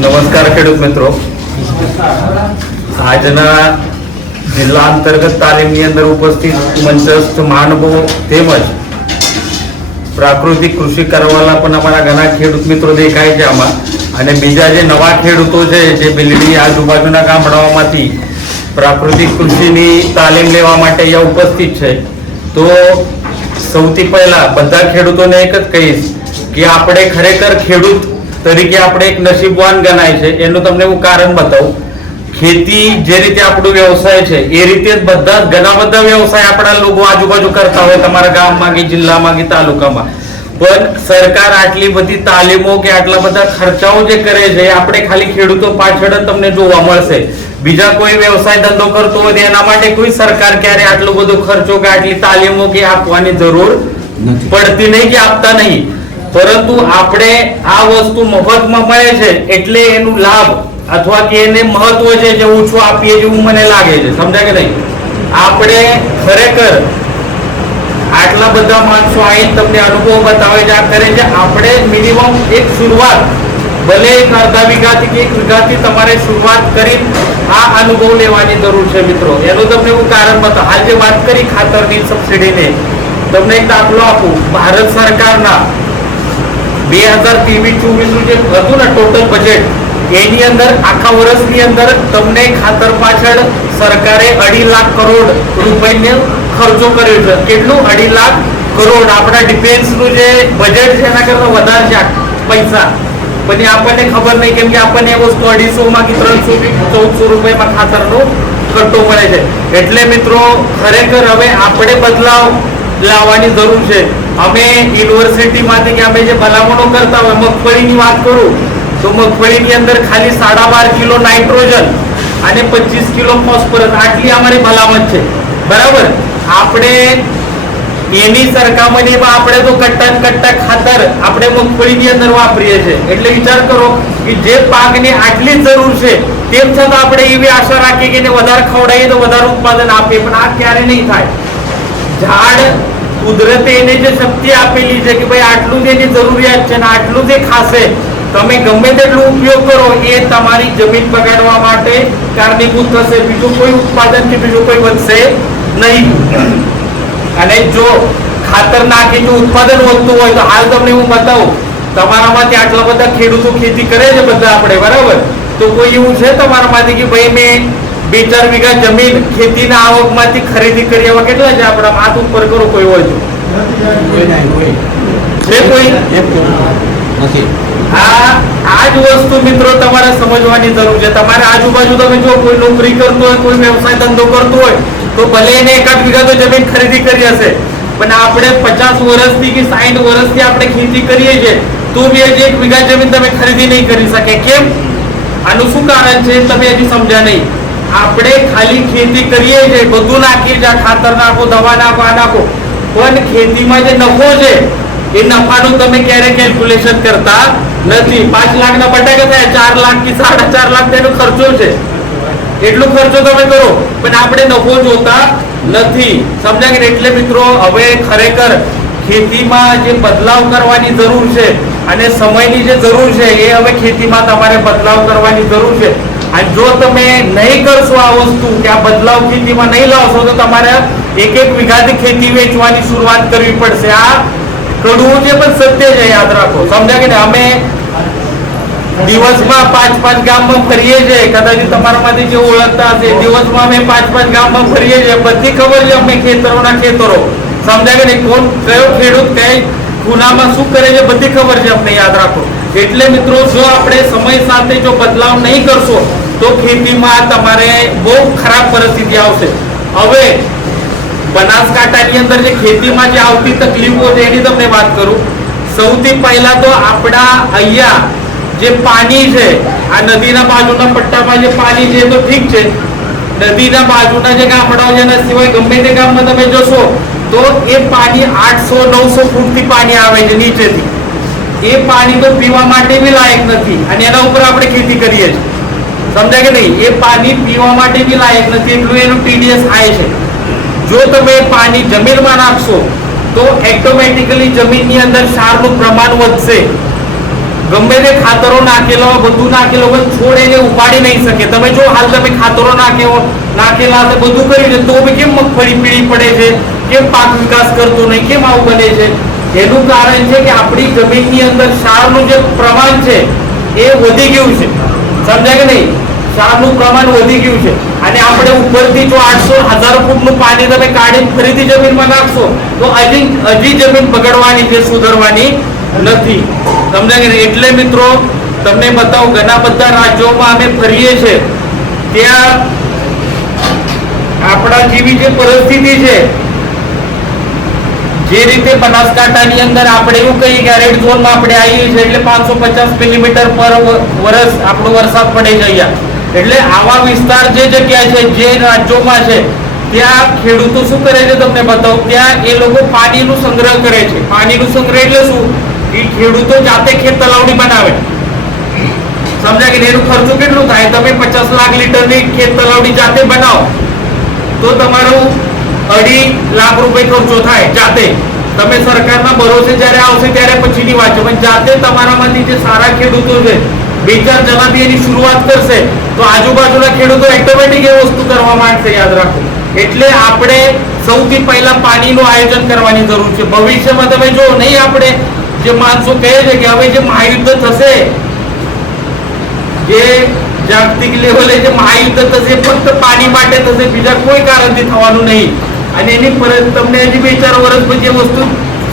નમસ્કાર ખેડૂત મિત્રો, આજના જિલ્લા અંતર્ગત તાલીમની અંદર ઉપસ્થિત મંચસ્થ મહાનુભાવો તેમજ પ્રાકૃતિક કૃષિ કરવાવાળા પણ અમારા ઘણા ખેડૂત મિત્રો દેખાય છે આમાં, અને બીજા જે નવા ખેડૂતો છે જે બિલડી આજુબાજુના ગામડાઓમાંથી પ્રાકૃતિક કૃષિની તાલીમ લેવા માટે અહીંયા ઉપસ્થિત છે. તો સૌથી પહેલા બધા ખેડૂતોને એક જ કહીશ કે આપણે ખરેખર ખેડૂત તરીકે આપણે એક નસીબવાન ગણાય છે. એનું તમને હું કારણ બતાવું. ખેતી જે રીતે આપણો વ્યવસાય છે એ રીતે બધા ઘણા બધા વ્યવસાય આપણા લોકો આજુબાજુ કરતા હોય, તમારા ગામમાં કે જિલ્લામાં કે તાલુકામાં, પણ સરકાર આટલી બધી તાલીમો કે આટલા બધા ખર્ચાઓ જે કરે છે આપણે ખાલી ખેડૂતો પાછળ જ તમને જોવા મળશે. બીજા કોઈ વ્યવસાય ધંધો કરતો હોય એના માટે કોઈ સરકાર ક્યારે આટલો બધો ખર્ચો કે આટલી તાલીમો કે આપવાની જરૂર પડતી નહીં કે આપતા નહીં. પરંતુ આપણે આ વસ્તુ મફતમાં મળે છે એટલે એનું લાભ અથવા કે એને મહત્વ છે જે ઓછું આપીએ જેવું મને લાગે છે. સમજાય કે નહીં? આપણે ખરેખર આટલા બધા માણસો આવીને તમને અનુભવ બતાવે છે, આ કરે છે. આપણે મિનિમમ એક શરૂઆત ભલે એક અડધા વીઘાથી કે 1 વીઘાથી તમારે શરૂઆત કરી આ અનુભવ લેવાની જરૂર છે મિત્રો. એનું તમને હું કારણ બતાવું. હાલ જે વાત કરી ખાતરની સબસિડીને, તમને એક દાખલો આપું. ભારત સરકારના 2023-24 જે હતું ને ટોટલ બજેટ, એની અંદર આખા વર્ષની અંદર તમને ખાતર પાછળ સરકારે 2.5 લાખ કરોડ રૂપિયાનો ખર્ચો કર્યો છે. કેટલું? 2.5 લાખ કરોડ. આપણા ડિફેન્સનું જે બજેટ છે એના કરતા વધારે છે પૈસા. પણ આપણને ખબર નહીં, કેમ કે આપણને એ વસ્તુ 250 કે 300-1400 રૂપિયામાં ખાતરનો કટ્ટો મળે છે. એટલે મિત્રો ખરેખર હવે આપણે બદલાવ લાવવાની જરૂર છે. અમે યુનિવર્સિટીમાંથી કે અમે જે ભલામણો કરતા હોય, મગફળીની વાત કરું તો મગફળીની અંદર ખાલી 12.5 કિલો નાઇટ્રોજન અને 25 કિલો ફોસ્ફરસ આટલી અમારી ભલામણ છે. બરાબર? આપણે એની સરખામણીમાં આપણે તો કટ્ટા ખાતર આપણે મગફળીની અંદર વાપરીએ છીએ. એટલે વિચાર કરો કે જે પાકની આટલી જરૂર છે તેમ છતાં આપણે એવી આશા રાખીએ કે એને વધારે ખવડાવીએ તો વધારે ઉત્પાદન આપે, પણ આ ક્યારે નહીં થાય. ઝાડ કુદરતે એને જે શક્તિ આપેલી છે કે ભાઈ આટલું જ એની જરૂરિયાત છે ને આટલું જ ખાશે, તમે ગમે તેટલું ઉપયોગ કરો એ તમારી જમીન બગાડવા માટે કારણીભૂત થશે. બીજું કોઈ ઉત્પાદન કે બીજું કોઈ વધશે નહીં. અને જો ખાતર નાખી જો ઉત્પાદન વધતું હોય તો હાલ તમને હું બતાવું, તમારામાંથી આટલા બધા ખેડૂતો ખેતી કરે છે બધા આપણે, બરાબર? તો કોઈ એવું છે તમારામાંથી કે ભાઈ મેં 2-4 વીઘા જમીન ખેતીના આવકમાંથી ખરીદી કરી? એવા કેટલા છે આપણા? હાથ ઉપર કરો કોઈ હોય તો. આ જ વસ્તુ મિત્રો તમારે સમજવાની જરૂર છે. તમારે આજુબાજુ તમે જો કોઈ નોકરી કરતો હોય, કોઈ વ્યવસાય ધંધો કરતો હોય તો ભલે એને 1-8 વીઘા તો જમીન ખરીદી કરી હશે, પણ આપણે 50 વર્ષથી કે 60 વર્ષથી આપણે ખેતી કરીએ છીએ તો બી 1 વીઘા જમીન તમે ખરીદી નહીં કરી શકે. કેમ? આનું શું કારણ છે તમે હજી સમજ્યા નહીં. આપણે ખાલી ખેતી કરીએ છીએ, બધું નાખીએ છીએ, ખાતર નાખો, દવા નાખો, આ નાખો, પણ ખેતીમાં જે નફો છે એ નફાનું તમે ક્યારે કેલ્ક્યુલેશન કરતા નથી. 5 લાખના બટાકા થાય 4 લાખ કે 4.5 લાખ તેનો ખર્ચો છે. એટલો ખર્ચો તમે કરો પણ આપણે નફો જોતા નથી. સમજાય કે? એટલે મિત્રો હવે ખરેખર ખેતીમાં જે બદલાવ કરવાની જરૂર છે અને સમયની જે જરૂર છે એ હવે ખેતીમાં તમારે બદલાવ કરવાની જરૂર છે. અને જો તમે નહીં કરશો આ વસ્તુ કે આ બદલાવ ખેતીમાં નહીં લાવશો તો તમારે 1-1 વીઘાથી ખેતી વેચવાની શરૂઆત કરવી પડશે. આ કડવું છે પણ સત્ય છે, યાદ રાખો. સમજાય કે? અમે દિવસમાં 5-5 ગામમાં ફરીએ છીએ. કદાચ તમારામાંથી જે ઓળખતા હશે, દિવસમાં અમે 5-5 ગામમાં ફરીએ છીએ. બધી ખબર છે અમને ખેતરોના ખેતરો. સમજાય કે? કોણ કયો ખેડૂત કઈ ખૂણામાં શું કરે છે બધી ખબર છે અમને, યાદ રાખો. એટલે મિત્રો જો આપણે સમય સાથે જો બદલાવ નહીં કરશો તો ખેતીમાં તમારે બહુ ખરાબ પરિસ્થિતિ આવશે. હવે બનાસકાંઠાની અંદર જે ખેતીમાં જે આવતી તકલીફો છે એની તમને વાત કરું. સૌથી પહેલા તો આપણા અહીંયા જે પાણી છે, આ નદીના બાજુના પટ્ટામાં જે પાણી છે તો ઠીક છે, નદીના બાજુના જે ગામડાઓ છે એના સિવાય ગમે તે ગામમાં તમે જશો તો એ પાણી 800-900 ફૂટથી પાણી આવે છે નીચેથી. એ પાણી તો પીવા માટે બી લાયક નથી અને એના ઉપર આપણે ખેતી કરીએ છીએ. સમજાય કે નહીં? એ પાણી પીવા માટે બી લાયક નથી, એટલું એનું TDS થાય છે. જો તમે પાણી જમીનમાં નાખશો તો ઓટોમેટિકલી જમીનની અંદર ક્ષારનું પ્રમાણ વધશે. ગમે તે ખાતરો નાખેલો બધું નાખેલો પણ છોડ એને ઉપાડી નહીં શકે. તમે જો હાલ તમે ખાતરો નાખેલા હશે બધું કર્યું છે તો બી કેમ મગફળી પીળી પડે છે, કેમ પાક વિકાસ કરતો નહીં, કેમ આવું બને છે? એનું કારણ છે કે આપણી જમીનની અંદર ક્ષારનું જે પ્રમાણ છે એ વધી ગયું છે. સમજાય કે નહીં? ક્ષારનું પ્રમાણ વધી ગયું છે અને આપણે ઉપરથી જો 800-1000 ફૂટનું પાણી તમે કાઢીને ફરીથી જમીનમાં નાખશો તો હજી જમીન બગડવાની છે, સુધરવાની નથી. સમજાય કે નહીં? એટલે મિત્રો તમને બતાવું, ઘણા બધા રાજ્યોમાં અમે ફરીએ છીએ ત્યાં આપણા જેવી જે પરિસ્થિતિ છે, જે રીતે બનાસકાંઠાની અંદર આપણે એવું કહીએ કે રેડ ઝોનમાં આપણે આવીએ છીએ એટલે 550 મિલીમીટર પર વર્ષ આપણો વરસાદ પડે છે અહીંયા. એટલે આવા વિસ્તાર જે જગ્યા છે, જે રાજ્યોમાં છે, ત્યાં ખેડૂતો શું કરે છે તમને બતાવું, ત્યાં એ લોકો પાણીનું સંગ્રહ કરે છે. પાણીનું સંગ્રહ એટલે શું? એ ખેડૂતો જાતે ખેત તલાવડી બનાવે. સમજાય કે એનું ખર્ચો કેટલું થાય? તમે 50 લાખ લીટરની ખેત તલાવડી જાતે બનાવો તો તમારું 2.5 લાખ રૂપિયા ખર્ચો થાય જાતે. તમે સરકારના ભરોસે જ્યારે આવશે ત્યારે પછીની વાત છે, પણ જાતે તમારામાંથી જે સારા ખેડૂતો છે 2-4 જણાથી એની શરૂઆત કરશે તો આજુબાજુના ખેડૂતો ઓટોમેટિક એ વસ્તુ કરવા માંડશે. યાદ રાખો. એટલે આપણે સૌથી પહેલા પાણીનું આયોજન કરવાની જરૂર છે. ભવિષ્યમાં તમે જો નહીં, આપણે જે માણસો કહે છે કે હવે જે મહાયુદ્ધ થશે, જે જાગતિક લેવલે જે મહાયુદ્ધ થશે ફક્ત પાણી માટે થશે, બીજા કોઈ કારણથી થવાનું નહીં. અને એની પરત તમને હજી 2-4 વર્ષ પછી એ વસ્તુ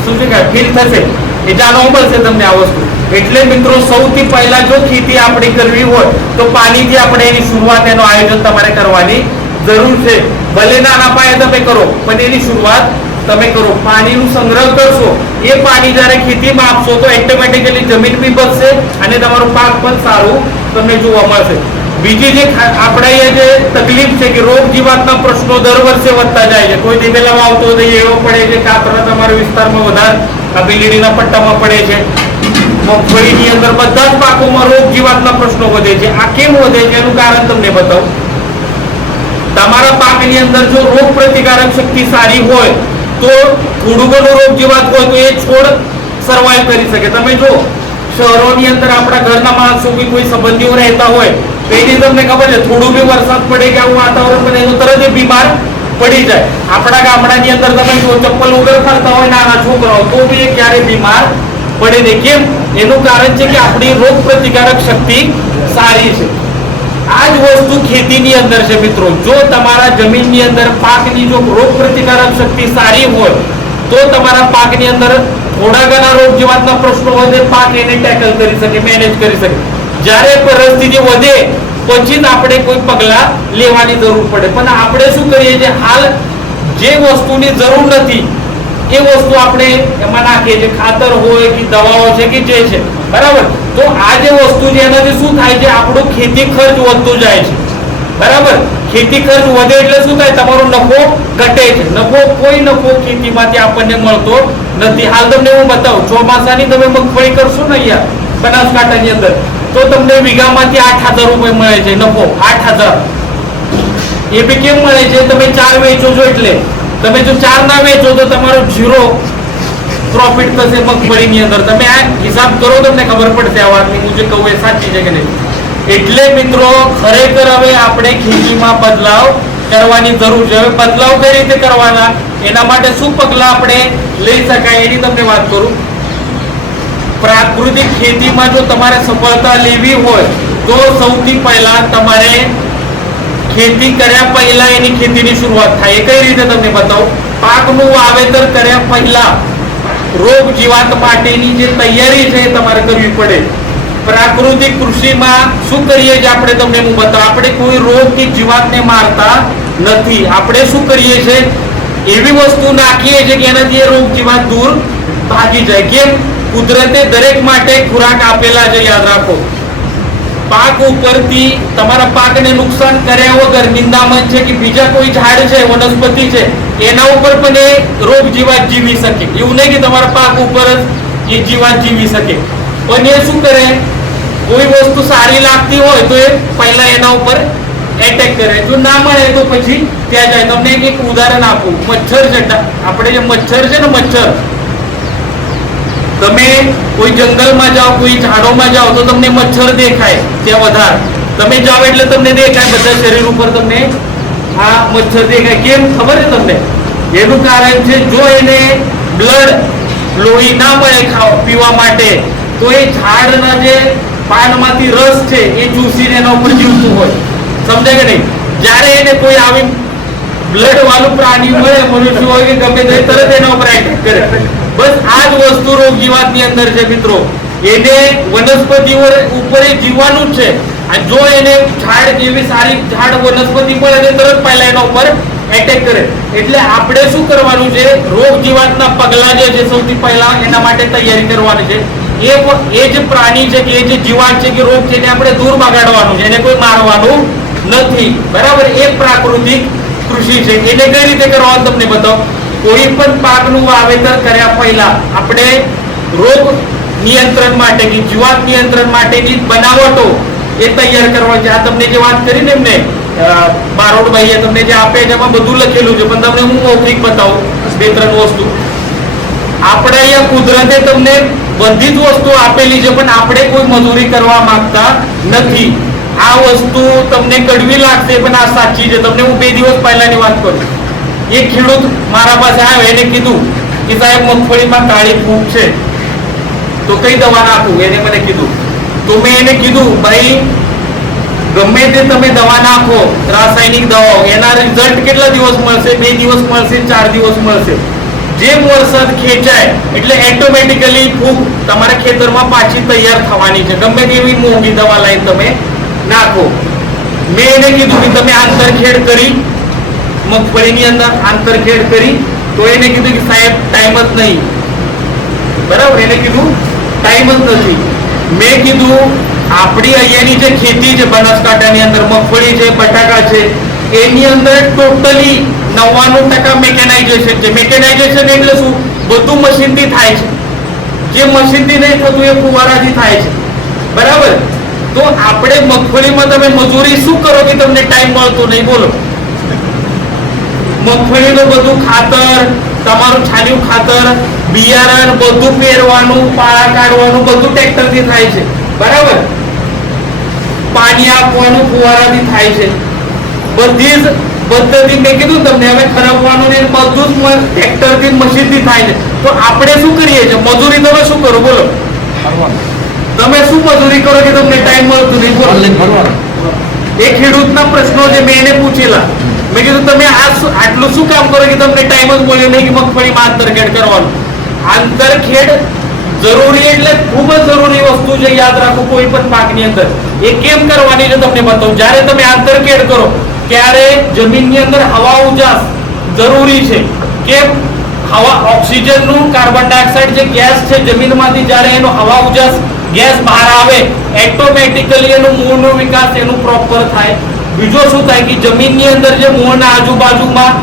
શું છે ફીલ થશે, એ જાણવા મળશે તમને આ વસ્તુ. એટલે મિત્રો સૌથી પહેલા જો ખેતી આપણે કરવી હોય તો પાણીથી આપણે એની શરૂઆત, એનું આયોજન તમારે કરવાની જરૂર છે. ભલે નાના પાયે તમે કરો પણ એની શરૂઆત તમે કરો. પાણીનું સંગ્રહ કરશો, એ પાણી જ્યારે ખેતીમાં આપશો તો ઓટોમેટિકલી જમીન બી બચશે અને તમારું પાક પણ સારું તમને જોવા મળશે. બીજી જે આપણે અહીંયા જે તકલીફ છે કે રોગ જીવાતના પ્રશ્નો દર વર્ષે વધતા જાય છે. કોઈ દિવેલામાં આવતો એવો પડે છે, કાતરા તમારા વિસ્તારમાં વધારે બિલીડીના પટ્ટામાં પડે છે, મગફળીની અંદર બધા જ પાકોમાં રોગ જીવાતના પ્રશ્નો વધે છે. આ કેમ વધે છે એનું કારણ તમને બતાવું. તમારા પાકની અંદર જો રોગ પ્રતિકારક શક્તિ સારી હોય તો થોડું ઘણું રોગ જીવાત હોય તો એ છોડ સર્વાઈવ કરી શકે. તમે જો શહેરોની અંદર આપણા ઘરના માણસો બી કોઈ સંબંધીઓ રહેતા હોય તો એની તમને ખબર છે થોડું બી વરસાદ પડે કે આવું વાતાવરણ બને તો તરત એ બીમાર પડી જાય. આપણા ગામડાની અંદર તમે જો ચપ્પલ વગર ફરતા હોય નાના છોકરાઓ તો બી એ ક્યારે બીમાર પડે નહીં. કેમ? એનું કારણ છે કે આપણી રોગ પ્રતિકારક શક્તિ સારી છે. આ જ વસ્તુ ખેતીની અંદર છે મિત્રો. જો તમારા જમીનની અંદર પાકની જો રોગ પ્રતિકારક શક્તિ સારી હોય તો તમારા પાકની અંદર થોડા ઘણા રોગ જીવાતના પ્રશ્નો વધે, પાક એને ટેકલ કરી શકે, મેનેજ કરી શકે. જ્યારે પરિસ્થિતિ વધે પછી જ આપણે કોઈ પગલાં લેવાની જરૂર પડે. પણ આપણે શું કરીએ છીએ, હાલ જે વસ્તુની જરૂર નથી એ વસ્તુ આપણે એમાં નાખીએ છીએ, ખાતર હોય કે દવાઓ છે કે જે છે, બરાબર. તો આ જે વસ્તુ છે એનાથી શું થાય છે, આપણો ખેતી ખર્ચ વધતો જાય છે, બરાબર. ખેતી ખર્ચ વધે એટલે શું થાય, તમારો નફો ઘટે છે. કોઈ નફો ખેતીમાંથી આપણને મળતો નથી. હાલ તમને હું બતાવું, ચોમાસાની તમે મગફળી કરશો ને અહીંયા બનાસકાંઠાની અંદર તો તમને વીઘામાંથી 8,000 રૂપિયા મળે છે નફો. 8,000 એ બી કેમ મળે છે, તમે 4 વેચો છો એટલે. તમે જો 4 ના વેચો તો તમારો 0 પ્રોફિટ થશે મગફળીની અંદર. તમે આ હિસાબ કરો, તમને ખબર પડશે આ વાતની હું જે કહું એ સાચી છે કે નહીં. એટલે મિત્રો ખરેખર હવે આપણે ખેતીમાં બદલાવ કરવાની જરૂર છે. હવે બદલાવ કઈ રીતે કરવાના, એના માટે શું પગલાં આપણે લઈ શકાય એની તમને વાત કરું. પ્રાકૃતિક ખેતીમાં જો તમારે સફળતા લેવી હોય તો સૌથી પહેલા તમારે ખેતી કર્યા પહેલા એની ખેતીની શરૂઆત થાય. એ કઈ રીતે તમને બતાવું. પાકનું વાવેતર કર્યા પહેલા રોગ જીવાત માટેની જે તૈયારી છે એ તમારે કરવી પડે. પ્રાકૃતિક કૃષિમાં શું કરીએ છીએ આપણે, તમને હું બતાવું. આપણે કોઈ રોગ કે જીવાતને મારતા નથી. આપણે શું કરીએ છીએ, એવી વસ્તુ નાખીએ છીએ કે એનાથી એ રોગ જીવાત દૂર ભાગી જાય. કેમ? કુદરતે દરેક માટે ખોરાક આપેલા છે. યાદ રાખો, પાક ઉપરથી તમારા પાકને નુકસાન કર્યા વગર નિંદામણ છે કે બીજા કોઈ ઝાડ છે, વનસ્પતિ છે, એના ઉપર પણ એ રોગ જીવાત જીવી શકે. એવું નહીં કે તમારા પાક ઉપર જ એ જીવાત જીવી શકે. પણ એ શું કરે, કોઈ વસ્તુ સારી લાગતી હોય તો એ પહેલા એના ઉપર એટેક કરે. જો ના મળે તો પછી ત્યાં જાય. તમને એક ઉદાહરણ આપું. મચ્છર છે, આપણે જે મચ્છર છે ને, મચ્છર તમે કોઈ જંગલમાં જાઓ, કોઈ ઝાડોમાં જાઓ તો તમને મચ્છર દેખાય ત્યાં વધારે. તમે જાઓ એટલે તમને દેખાય બધા શરીર ઉપર તમને આ મચ્છર દેખાય. કેમ ખબર છે તમને? એનું કારણ છે જો એને બ્લડ લોહી ના મળે પીવા માટે તો એ ઝાડના જે પાનમાંથી રસ છે એ ચૂસીને એના ઉપર જીવતું હોય. સમજાય કે નહીં? જ્યારે એને કોઈ આવી બ્લડ વાળું પ્રાણી મળે, મનુષ્ય હોય કે ગમે તે, તરત એના ઉપર એટેક કરે. બસ આ જ વસ્તુ રોગ જીવાતની અંદર છે મિત્રો. એને વનસ્પતિઓ ઉપર જીવવાનું જ છે. જો એને ઝાડ જેવી સારી ઝાડ વનસ્પતિ મળે તો તરત પહેલા એના ઉપર એટેક કરે. એટલે આપણે શું કરવાનું છે? રોગ જીવાતના પગલા જે છે સૌથી પહેલા એના માટે તૈયારી કરવાની છે. એ જે પ્રાણી છે કે એ જે જીવાત છે કે રોગ છે એને આપણે દૂર ભગાડવાનું છે, એને કોઈ મારવાનું નથી. બરાબર? એ પ્રાકૃતિક કૃષિ છે. એને કઈ રીતે કરવાનું તમને બતાવો. કોઈ પણ પાકનું વાવેતર કર્યા પહેલા આપણે રોગ નિયંત્રણ માટે કે જીવાત નિયંત્રણ માટેની બનાવટો એ તૈયાર કરવા છે. આ તમને જે વાત કરી ને એમને બારોટભાઈએ તમને જે આપે છે એમાં બધું લખેલું છે, પણ તમને હું મૌખિક બતાવું 2-3 વસ્તુ. આપણે અહીંયા કુદરતે તમને બધી જ વસ્તુ આપેલી છે, પણ આપણે કોઈ મજૂરી કરવા માંગતા નથી. આ વસ્તુ તમને કડવી લાગશે પણ આ સાચી છે. તમને હું 2 દિવસ પહેલાની વાત કરું. એક ખેડૂત મારા પાસે આવ્યો, એને કીધું કે સાહેબ મગફળીમાં કાળી ફૂગ છે તો કઈ દવા નાખું? એને મને કીધું. તો મેં એને કીધું ભાઈ ગમે તે તમે દવા નાખો, રાસાયણિક દવાઓ, એના રિઝલ્ટ કેટલા દિવસ મળશે? 2 દિવસ મળશે, 4 દિવસ મળશે. જેમ વરસાદ ખેંચાય એટલે ઓટોમેટિકલી ફૂગ તમારા ખેતરમાં પાછી તૈયાર થવાની છે, ગમે તેવી મોંઘી દવા લઈને તમે નાખો. મેં એને કીધું કે તમે આંતરખેડ કરી મગફળીની અંદર આંતરખેડ કરી, તો એને કીધું કે સાહેબ ટાઈમ જ નહીં. બરાબર? એને કીધું ટાઈમ જ નથી. મેં કીધું આપણી અહીંયાની જે ખેતી છે બનાસકાંઠાની અંદર, મગફળી છે, બટાકા છે, એની અંદર ટોટલી 99% મેકેનાઇઝેશન છે. મેકેનાઇઝેશન એટલે શું? બધું મશીનથી થાય છે. જે મશીનથી નહીં થતું એ ફુવારાથી થાય છે. બરાબર? તો આપણે મગફળીમાં તમે મજૂરી શું કરો કે તમને ટાઈમ મળતો નહીં? બોલો. મગફળીનું બધું ખાતર, તમારું છાણિયું ખાતર, બિયારણ બધું પહેરવાનું, પાળા કાઢવાનું બધું ટ્રેક્ટરથી થાય છે. બરાબર? પાણી આપવાનું ફુવારાથી થાય છે. બધી જ પદ્ધતિ મેં કીધું તમને. હવે ખરાબવાનું ને બધું જ ટ્રેક્ટરથી મશીનથી થાય છે. તો આપણે શું કરીએ છીએ? મજૂરી તમે શું કરો? બોલો. તમે શું મજૂરી કરો કે તમને ટાઈમ મળતું નહીં? બોલો. એ ખેડૂતના પ્રશ્નો જે મેં એને પૂછેલા, મેં કીધું તમે આટલું શું કામ કરો કે તમને ટાઈમ જ મળ્યો નહીં કે મગફળીમાં આંતરખેડ કરવાનું? આંતરખેડ જરૂરી એટલે ખૂબ જ જરૂરી વસ્તુ છે. યાદ રાખો કોઈ પણ પાકની અંદર. એ કેમ કરવાની છે તમને બતાવું. જ્યારે તમે આંતરખેડ કરો ત્યારે જમીનની અંદર હવા ઉજાસ જરૂરી છે. કેમ? હવા ઓક્સિજનનું કાર્બન ડાયોક્સાઇડ જે ગેસ છે જમીનમાંથી જ્યારે એનો હવા ઉજાસ ગેસ બહાર આવે ઓટોમેટિકલી એનું મૂળનો વિકાસ એનું પ્રોપર થાય. બીજો શું થાય કે જમીનની અંદર જે મૂળના આજુબાજુમાં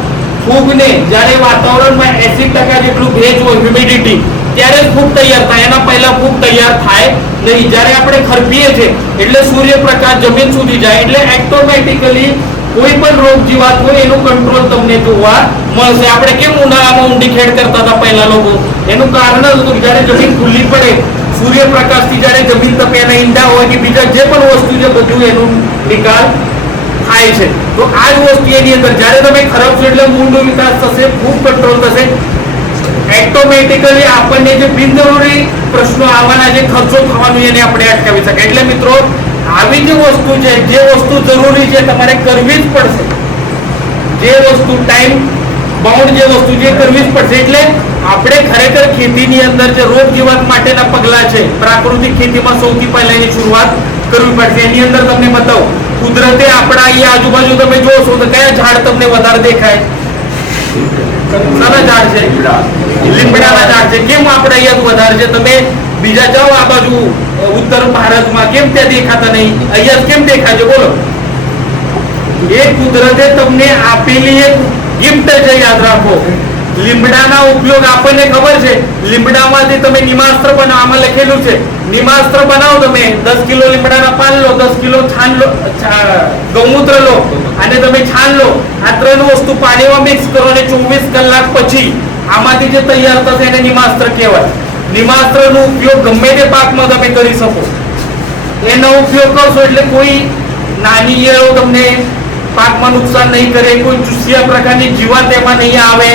ફૂગને જ્યારે વાતાવરણમાં 80% જેટલું ભેજ હોય, હ્યુમિડિટી, ત્યારે જ ફૂગ તૈયાર થાય. એના પહેલા ફૂગ તૈયાર થાય નહીં. જ્યારે આપણે ખરપીએ છીએ એટલે સૂર્યપ્રકાશ જમીન સુધી જાય એટલે ઓટોમેટિકલી કોઈ પણ રોગ જીવાત હોય એનું કંટ્રોલ તમને જોવા મળશે. આપણે કેમ ઉનાળામાં ઊંડી ખેડ કરતા હતા પહેલા લોકો? એનું કારણ જ હતું જ્યારે જમીન ખુલ્લી પડે, સૂર્યપ્રકાશથી જ્યારે જમીન તપે, એના ઈંડા હોય કે બીજા જે પણ વસ્તુ છે બધું એનું નિકાલ થાય છે. તો આ જ વસ્તુ એની અંદર જ્યારે તમે ખરબશો એટલે મૂળનો વિકાસ થશે, ફૂગ કંટ્રોલ થશે. ઓટોમેટિકલી આપણને જે બિનજરૂરી પ્રશ્નો આવવાના, જે ખર્ચો થવાનો એને આપણે અટકાવી શકાય. એટલે મિત્રો આવી જે વસ્તુ છે, જે વસ્તુ જરૂરી છે તમારે કરવી જ પડશે. જે વસ્તુ ટાઈમ બાઉન્ડ જે વસ્તુ જે કરવી જ પડશે. એટલે આપણે ખરેખર ખેતીની અંદર જે રોગ જીવાત માટેના પગલા છે, પ્રાકૃતિક ખેતીમાં સૌથી પહેલા એની શરૂઆત કરવી પડશે. એની અંદર તમને બતાવો, કુદરતે આપણા અહીંયા આજુબાજુ તમે જોશો તો કયા ઝાડ તમને વધારે દેખાય? શાના ઝાડ છે? લીમડાના ઝાડ છે. કેમ આપણે અહીંયા વધારે છે? તમે બીજા જાઓ આ બાજુ ઉત્તર ભારતમાં, કેમ ત્યાં દેખાતા નહીં? અહીંયા કેમ દેખાય છે? બોલો. એ કુદરતે તમને આપેલી એક ગિફ્ટ છે. યાદ રાખો, લીમડાના ઉપયોગ આપણને ખબર છે. લીમડામાંથી તમે નિમાસ્ત્ર બનાવો. આમાં લખેલું છે નિમાસ્ત્ર બનાવો. તમે 10 કિલો લીમડાના પાન લો, 10 કિલો છાન લો, ગૌમૂત્ર લો અને તમે છાન લો. આ 3 વસ્તુ પાણીમાં મિક્સ કરો અને 24 કલાક પછી આમાંથી જે તૈયાર થશે એને નિમાસ્ત્ર કહેવાય. નિમાસ્ત્રનો ઉપયોગ ગમે તે પાકમાં તમે કરી શકો. એનો ઉપયોગ કરશો એટલે કોઈ નાની ઈયળો તમને પાકમાં નુકસાન નહીં કરે, કોઈ ચૂસિયા પ્રકારની જીવાત એમાં નહીં આવે.